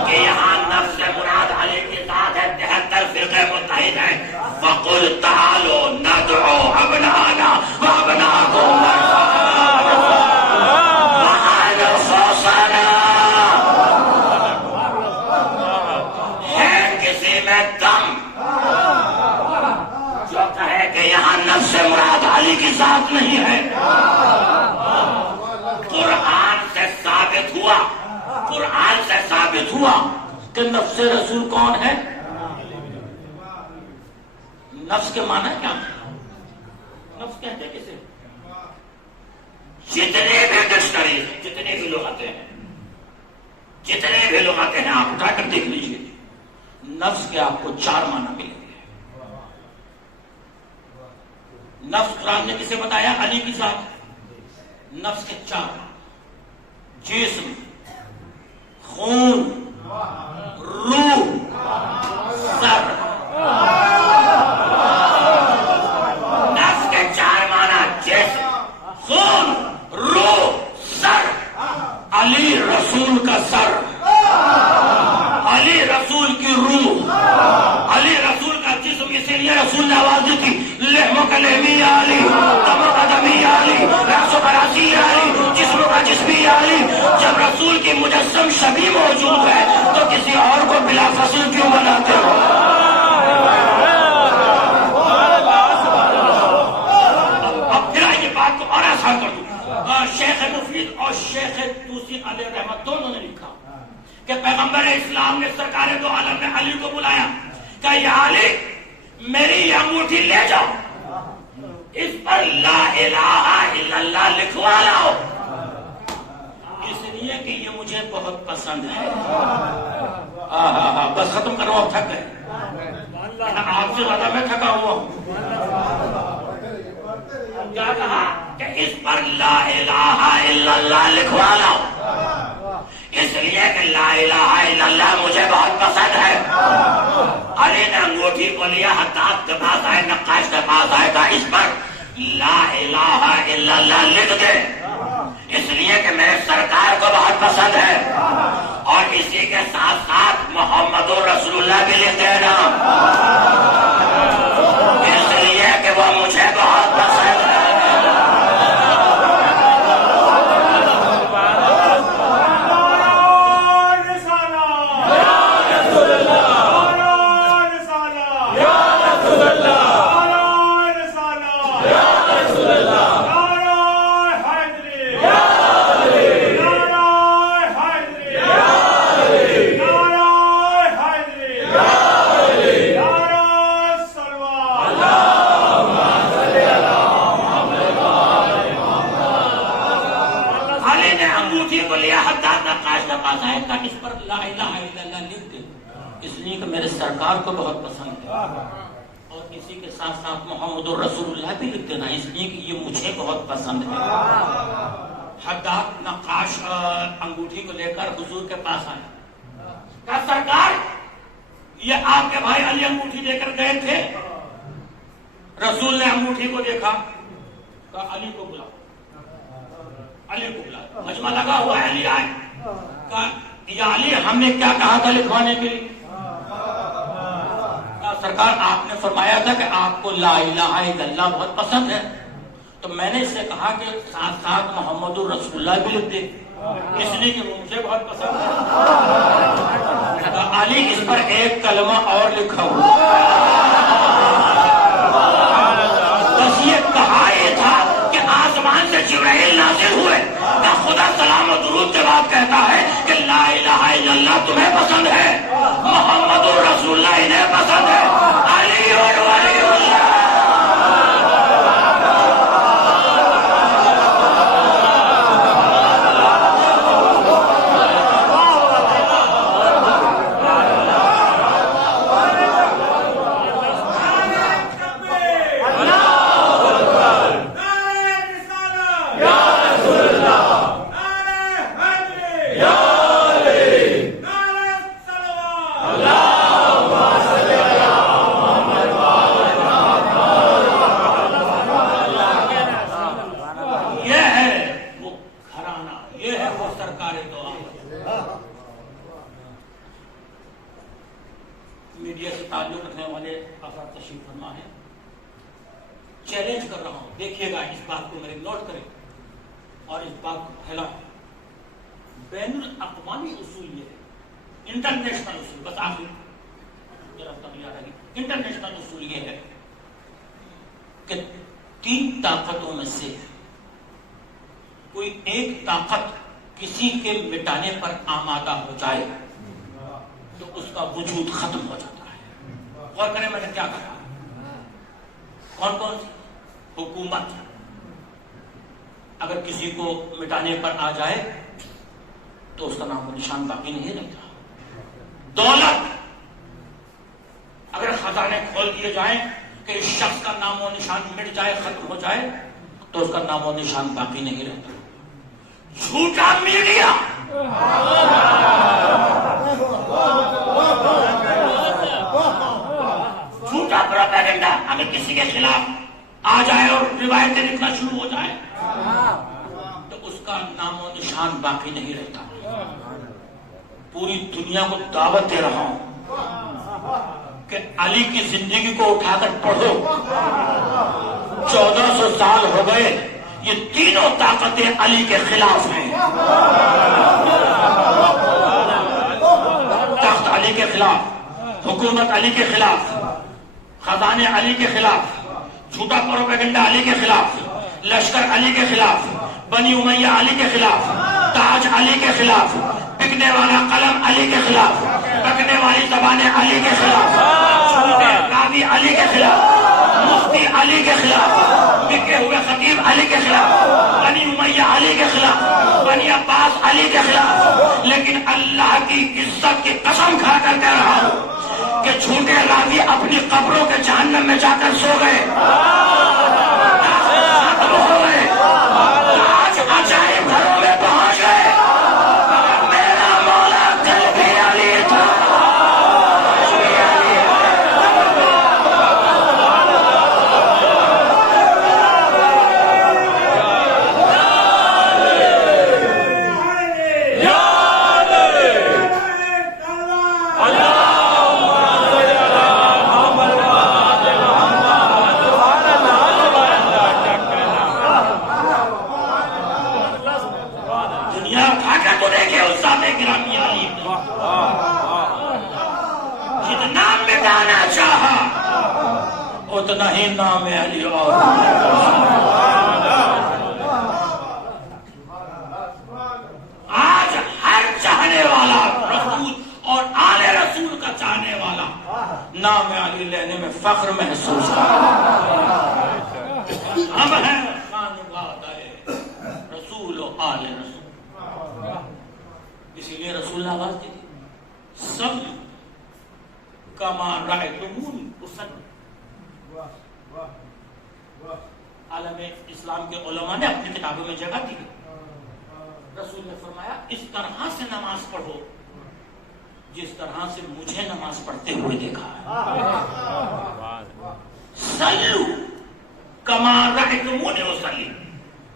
کہ یہاں نفس سے مراد علی کی ذات ہے، 73 فرقے متحد ہیں۔ فَقُلْ تَعَالُوا نَدْعُوا أَبْنَاءَنَا وَأَبْنَاءَكُمْ سے مراد علی کی ذات نہیں ہے۔ قرآن سے ثابت ہوا کہ نفس رسول کون ہے؟ نفس کے معنی کیا ہے؟ نفس کہتے کسے؟ جتنے بھی ڈکشنری ہیں، جتنے بھی لغتیں ہیں آپ اٹھا کر دیکھ لیجیے، نفس کے آپ کو 4 معنی ملیں گے۔ نفس قرآن نے کسے بتایا؟ علی کی ذات۔ نفس کے 4 جسم، خون، روح، سر۔ نفس کے 4 معنی جسم، خون، روح، سر۔ علی رسول کا سر، علی رسول کی روح، علی رسول کا جسم، اسی لیے رسول نے آواز دی تھی لحموں کا لحمی علی، دموں کا دمی علی، راسوں کا راسی علی، جسموں کا جسمی علی۔ جب رسول کی مجسم شبیہ موجود ہے تو کسی اور کو بلا فصل کیوں بناتے ہو؟ اب پھر آئیے بات کو اور آسان کر دوں۔ شیخ مفید اور شیخ توسی علیہ رحمت دونوں نے لکھا کہ پیغمبر اسلام نے سرکار دو عالم نے علی کو بلایا کہ یا علی میری یہ انگوٹھی لے جاؤ، اس پر لا الہ الا اللہ لکھوا لاؤ، اس لیے کہ یہ مجھے بہت پسند ہے۔ بس ختم کرو، اب تھک گئے، آپ سے زیادہ میں تھکا ہوا ہوں۔ کیا کہا کہ اس پر لا الہ الا اللہ لکھوا لاؤ، اس لیے کہ لا الہ الا اللہ مجھے بہت پسند ہے۔ علی نے انگوٹھی کو لیا، حداد کے پاس آئے، نقاش کے پاس آئے، کہا اس پر لا الہ الا اللہ لکھ دے، اس لیے کہ میرے سرکار کو بہت پسند ہے، اور اسی کے ساتھ ساتھ محمد رسول اللہ بھی لکھ دینا، اس لیے کہ وہ مجھے بہت پسند ہے۔ اس پر لا الہ الا اللہ لکھ دے، اس لیے کہ میرے سرکار کو بہت پسند ہے، اور اسی کے ساتھ ساتھ محمد رسول اللہ بھی لکھ دینا، اس لیے کہ یہ مجھے بہت پسند ہے۔ حداد نقاش انگوٹھی کو لے کر حضور کے پاس آیا، کہا سرکار یہ آپ کے بھائی علی انگوٹھی لے کر گئے تھے۔ رسول نے انگوٹھی کو دیکھا، کہا علی کو بلاؤ، علی کو بلاؤ، مجمع لگا ہوا ہے، علی آئے، کہا یا علی ہم نے کیا کہا تھا لکھوانے کے لیے؟ سرکار آپ نے فرمایا تھا کہ آپ کو لا الہ الا اللہ بہت پسند ہے، تو میں نے اس سے کہا کہ ساتھ ساتھ محمد رسول اللہ بھی لکھ دے، اس لیے کہ مجھے بہت پسند ہے۔ علی اس پر ایک کلمہ اور لکھا ہوا، بس یہ کہا یہ تھا کہ آسمان سے جبرائیل نازل ہوئے، کہ خدا سلام و درود کے بعد کہتا ہے کہ لا الہ الا اللہ تمہیں پسند ہے، محمد رسول اللہ انہیں پسند ہے، علی اور ولی اللہ۔ میڈیا سے تعلق رکھنے والے افراد تشریف فرما ہیں، چیلنج کر رہا ہوں، دیکھیے گا اس بات کو، میرے نوٹ کریں اور اس بات کو پھیلائیں۔ بین الاقوامی اصول یہ ہے، انٹرنیشنل اصول، بس آخر ذرا تغیر آگی، انٹرنیشنل اصول یہ ہے کہ 3 طاقتوں میں سے کوئی ایک طاقت کسی کے مٹانے پر آمادہ ہو جائے تو اس کا وجود ختم ہو جاتا ہے۔ غور کریں میں نے کیا کہا، کون کون سی؟ حکومت اگر کسی کو مٹانے پر آ جائے تو اس کا نام و نشان باقی نہیں رہتا۔ دولت اگر خزانے کھول دیے جائیں کہ اس شخص کا نام و نشان مٹ جائے، ختم ہو جائے، تو اس کا نام و نشان باقی نہیں رہتا۔ جھوٹا میڈیا جھوٹا پروپیگنڈا اگر کسی کے خلاف آ جائے اور روایتیں لکھنا شروع ہو جائے تو اس کا نام و نشان باقی نہیں رہتا۔ پوری دنیا کو دعوت دے رہا ہوں کہ علی کی زندگی کو اٹھا کر پڑھو، 1400 سال ہو گئے، یہ تینوں طاقتیں علی کے خلاف ہیں۔ تخت علی کے خلاف، حکومت علی کے خلاف، خزانے علی کے خلاف، جھوٹا پروپیگنڈا علی کے خلاف، لشکر علی کے خلاف، بنی امیہ علی کے خلاف، تاج علی کے خلاف، بکنے والا قلم علی کے خلاف، بکنے والی زبانیں علی کے خلاف، راوی علی کے خلاف، مفتی علی کے خلاف، بکے ہوئے خطیب علی کے خلاف، بنی امیہ علی کے خلاف، بنی عباس علی کے خلاف۔ لیکن اللہ کی عزت کی قسم کھا کر کہہ رہا ہوں کہ جھوٹے راوی اپنی قبروں کے جہنم میں جا کر سو گئے، ختم ہو گئے، آج عجائب گھروں میں پہنچ گئے۔ میرا مولا دل بھی علی تھا، اتنا ہی نام علی اور آج ہر چاہنے والا رسول اور آل رسول کا چاہنے والا نام علی لینے میں فخر محسوس ہم ہیں خانوادہ رسول و آل رسول، اسی لیے رسول نے آواز دی سب کما رأیتمونی اصلی۔ عالم اسلام کے علماء نے اپنی کتابوں میں جگہ دی، رسول نے فرمایا اس طرح سے نماز پڑھو جس طرح سے مجھے نماز پڑھتے ہوئے دیکھا ہے۔ صلو کما رأیتمونی اصلی،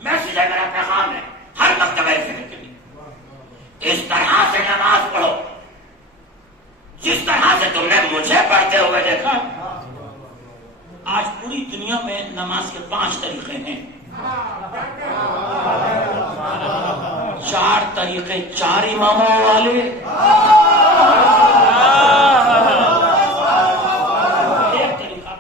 میسج ہے، میرا پیغام ہے ہر مکتبہ فکر کے لیے، اس طرح سے نماز پڑھو جس طرح سے تم نے مجھے پڑھتے ہوئے دیکھا۔ آج پوری دنیا میں نماز کے 5 طریقے ہیں، 4 طریقے 4 اماموں والے، ایک طریقہ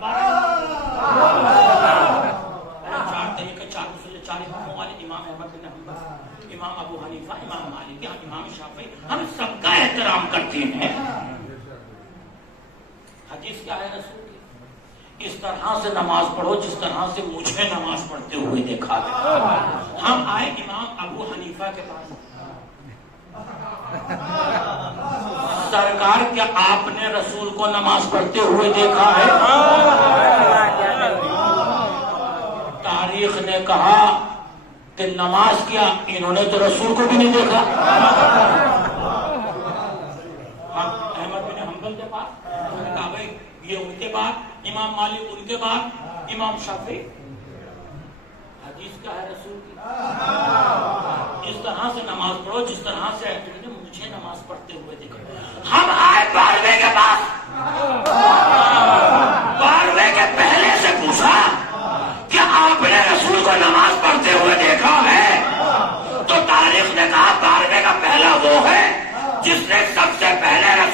4 طریقے 4 اصول 4 اماموں والے، امام احمد بن حنبل، امام ابو حنیفہ، امام مالک، امام شافعی، ہم سب کا احترام کرتے ہیں۔ حدیث کیا ہے رسول کی؟ اس طرح سے نماز پڑھو جس طرح سے مجھے نماز پڑھتے ہوئے دیکھا ہے۔ ہم آئے امام ابو حنیفہ کے پاس، سرکار کیا آپ نے رسول کو نماز پڑھتے ہوئے دیکھا ہے؟ تاریخ نے کہا کہ نماز کیا، انہوں نے تو رسول کو بھی نہیں دیکھا۔ احمد بن حنبل کے پاس، انہوں نے کہا بھائی یہ ان کے بعد، امام مالک ان کے بعد، امام شافعی۔ حدیث کیا ہے رسول کی؟ اس طرح سے نماز پڑھو جس طرح سے مجھے نماز پڑھتے ہوئے دیکھا۔ ہم آئے 12ویں کے پاس،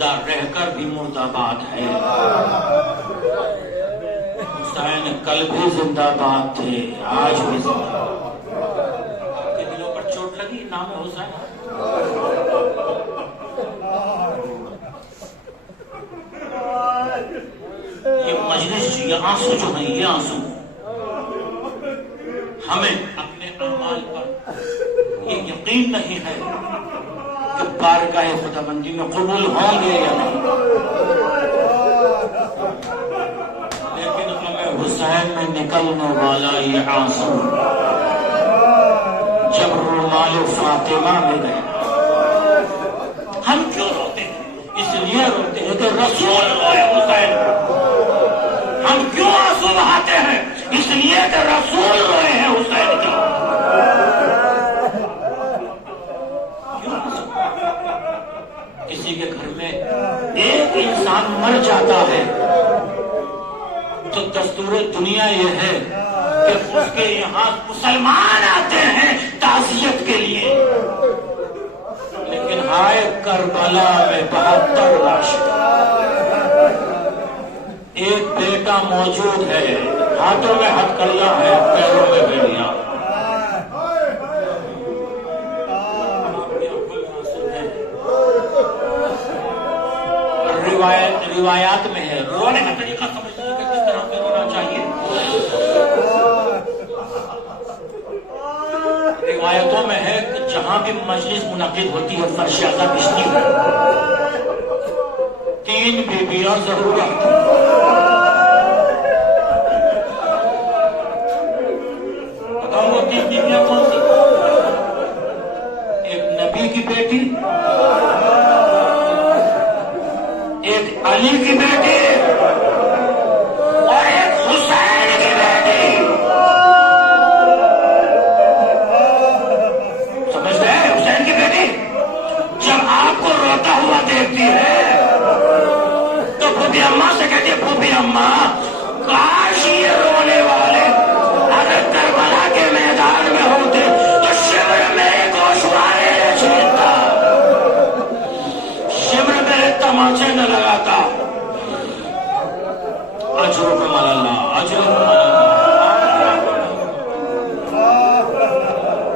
زندہ رہ کر بھی مرد آباد ہے۔ حسین کل بھی زندہ باد تھے، آج بھی زندہ باد۔ آپ کے دلوں پر چوٹ لگی نام حسین؟ یہ مجلس، یہ آنسو جو ہیں، یہ آنسو ہمیں اپنے اعمال پر یہ یقین نہیں ہے کہ بارگاہ خداوندی میں قبول ہوں گے یا نہیں، لیکن ہمیں حسین میں نکلنے والا یہ آنسو جب رومال فاطمہ میں گئے، ہم کیوں روتے ہیں؟ اس لیے روتے ہیں کہ رسول روئے حسین پر۔ ہم کیوں آنسو بہاتے ہیں؟ اس لیے کہ رسول روئے ہیں حسین کی۔ کیوں آنسو؟ کسی کے گھر میں ایک انسان مر جاتا ہے تو دستور دنیا یہ ہے کہ اس کے یہاں مسلمان آتے ہیں تعزیت کے لیے، لیکن ہائے کربلا میں 72 لاش، ایک بیٹا موجود ہے، ہاتھوں میں ہتھکڑیاں ہیں، پیروں میں بیڑیاں۔ روایات میں ہے، رونے کا طریقہ سمجھ لیجیے کہ کس طرح سے رونا چاہیے۔ روایتوں میں ہے کہ جہاں بھی مجلس منعقد ہوتی ہے فرش اعلیٰ بچتی ہے، 3 بیویاں ضرور آتی ہیں۔ بتاؤ وہ 3 بیویاں کون سی؟ ایک نبی کی بیٹی، ایک علی کی بیٹی اور ایک حسین کی بیٹی۔ سمجھ گئے؟ حسین کی بیٹی جب آپ کو روتا ہوا دیکھتی ہے تو پھوپھی اماں سے کہتی ہے، پھوپھی اماں کاش یہ رونے والے اگر کربلا کے میدان میں ہوتے تو شمر میرے گوشوارے نہ چھیڑتا، شمر میرے تماچے نہ لگاتا۔ اجرکم اللہ، اجرکم اللہ۔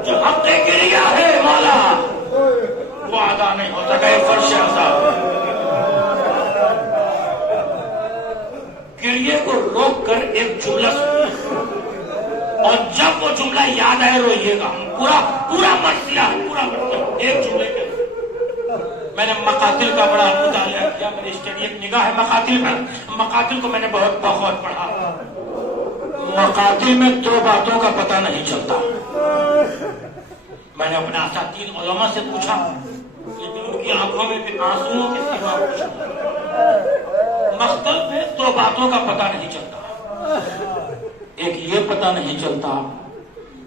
جو حق گریا ہے مولا وہ ادا نہیں ہو سکا۔ فرش عذاب گریے کو روک کر ایک جملہ سنیے، اور جب وہ جملہ یاد آئے روئیے گا۔ پورا مرثیہ ہے، پورا مرثیہ ایک جملے کے۔ میں نے مقاتل کا بڑا مطالعہ کیا، میری اسٹڈی ایک نگاہ ہے مقاتل پر۔ مقاتل کو میں نے بہت پڑھا۔ مقاتل میں 2 باتوں کا پتہ نہیں چلتا۔ میں نے اپنے اساتذہ علماء سے پوچھا، لیکن ان کی آنکھوں میں پھر آنسوؤں کے سوا کچھ نہیں۔ مقتل میں 2 باتوں کا پتہ نہیں چلتا۔ ایک یہ پتہ نہیں چلتا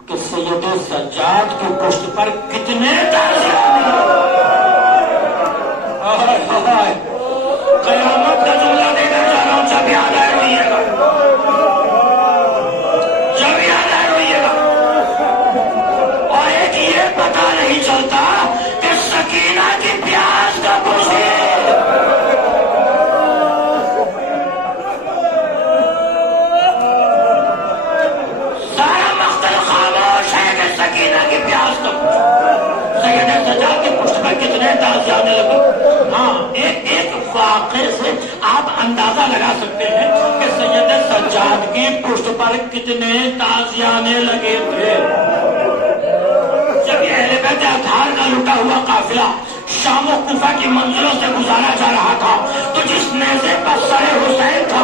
کہ سید سجاد کی پشت پر کتنے تعزیات ہیں۔ قیامت کا جملہ دینا چاہ رہا ہوں، جب یاد آئے روئیے گا، جب یاد آئے روئیے گا۔ اور ایک یہ پتہ نہیں چلتا کہ سکینہ کی پیاس کا پوچھے۔ سارا مقتل خاموش ہے کہ سکینہ کی پیاس کا پوچھے۔ سید سجاد کی پشت پر کتنے تعزیات لگے۔ ہاں، ایک واقعے سے آپ اندازہ لگا سکتے ہیں کہ سید سجاد کی پشت پر کتنے تعزیانے لگے تھے۔ جب یہ اہل بیت اطہار کا لٹا ہوا قافلہ شام و کوفہ کی منزلوں سے گزارا جا رہا تھا تو جس نیزے پر سر حسین تھا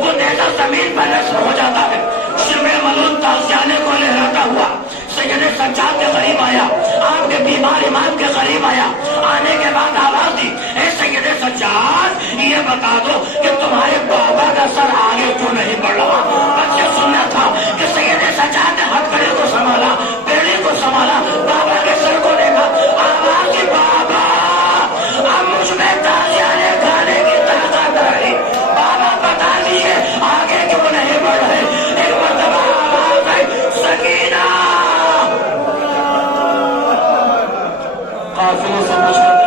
وہ نیزہ زمین پر نصب ہو جاتا ہے۔ شمع ملون تعزیانے کو لہراتا ہوا سید سجاد کے قریب آیا، آپ کے بیمار امام کے قریب آیا۔ آنے کے بعد آواز دی، اے سید سجاد یہ بتا دو کہ تمہارے بابا کا سر آگے کیوں نہیں بڑھ رہا؟ بس یہ سننا تھا کہ سید سجاد نے ہتھکڑی کو سنبھالا، بیڑی کو سنبھالا، بابا کے سر کو دیکھا، آواز دی، بابا اب مجھ میں تعزیانے کھانے کی طاقت آئی، بابا بتا دیجیے آگے کیوں نہیں بڑھ رہے؟ ایک مرتبہ آواز آئی، سکینہ۔ قافلے سے مشکل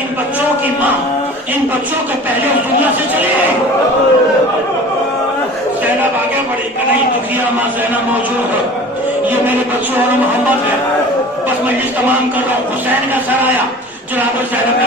ان بچوں کی ماں ان بچوں کے پہلے اس دنیا سے چلی گئی. زینب آگے بڑھی کہ نہیں دکھیا ماں زینب موجود ہے, یہ میرے بچوں اور محمد ہے, بس میں یہ تمام کر رہا ہوں. حسین کا سر آیا, جناب زینب نے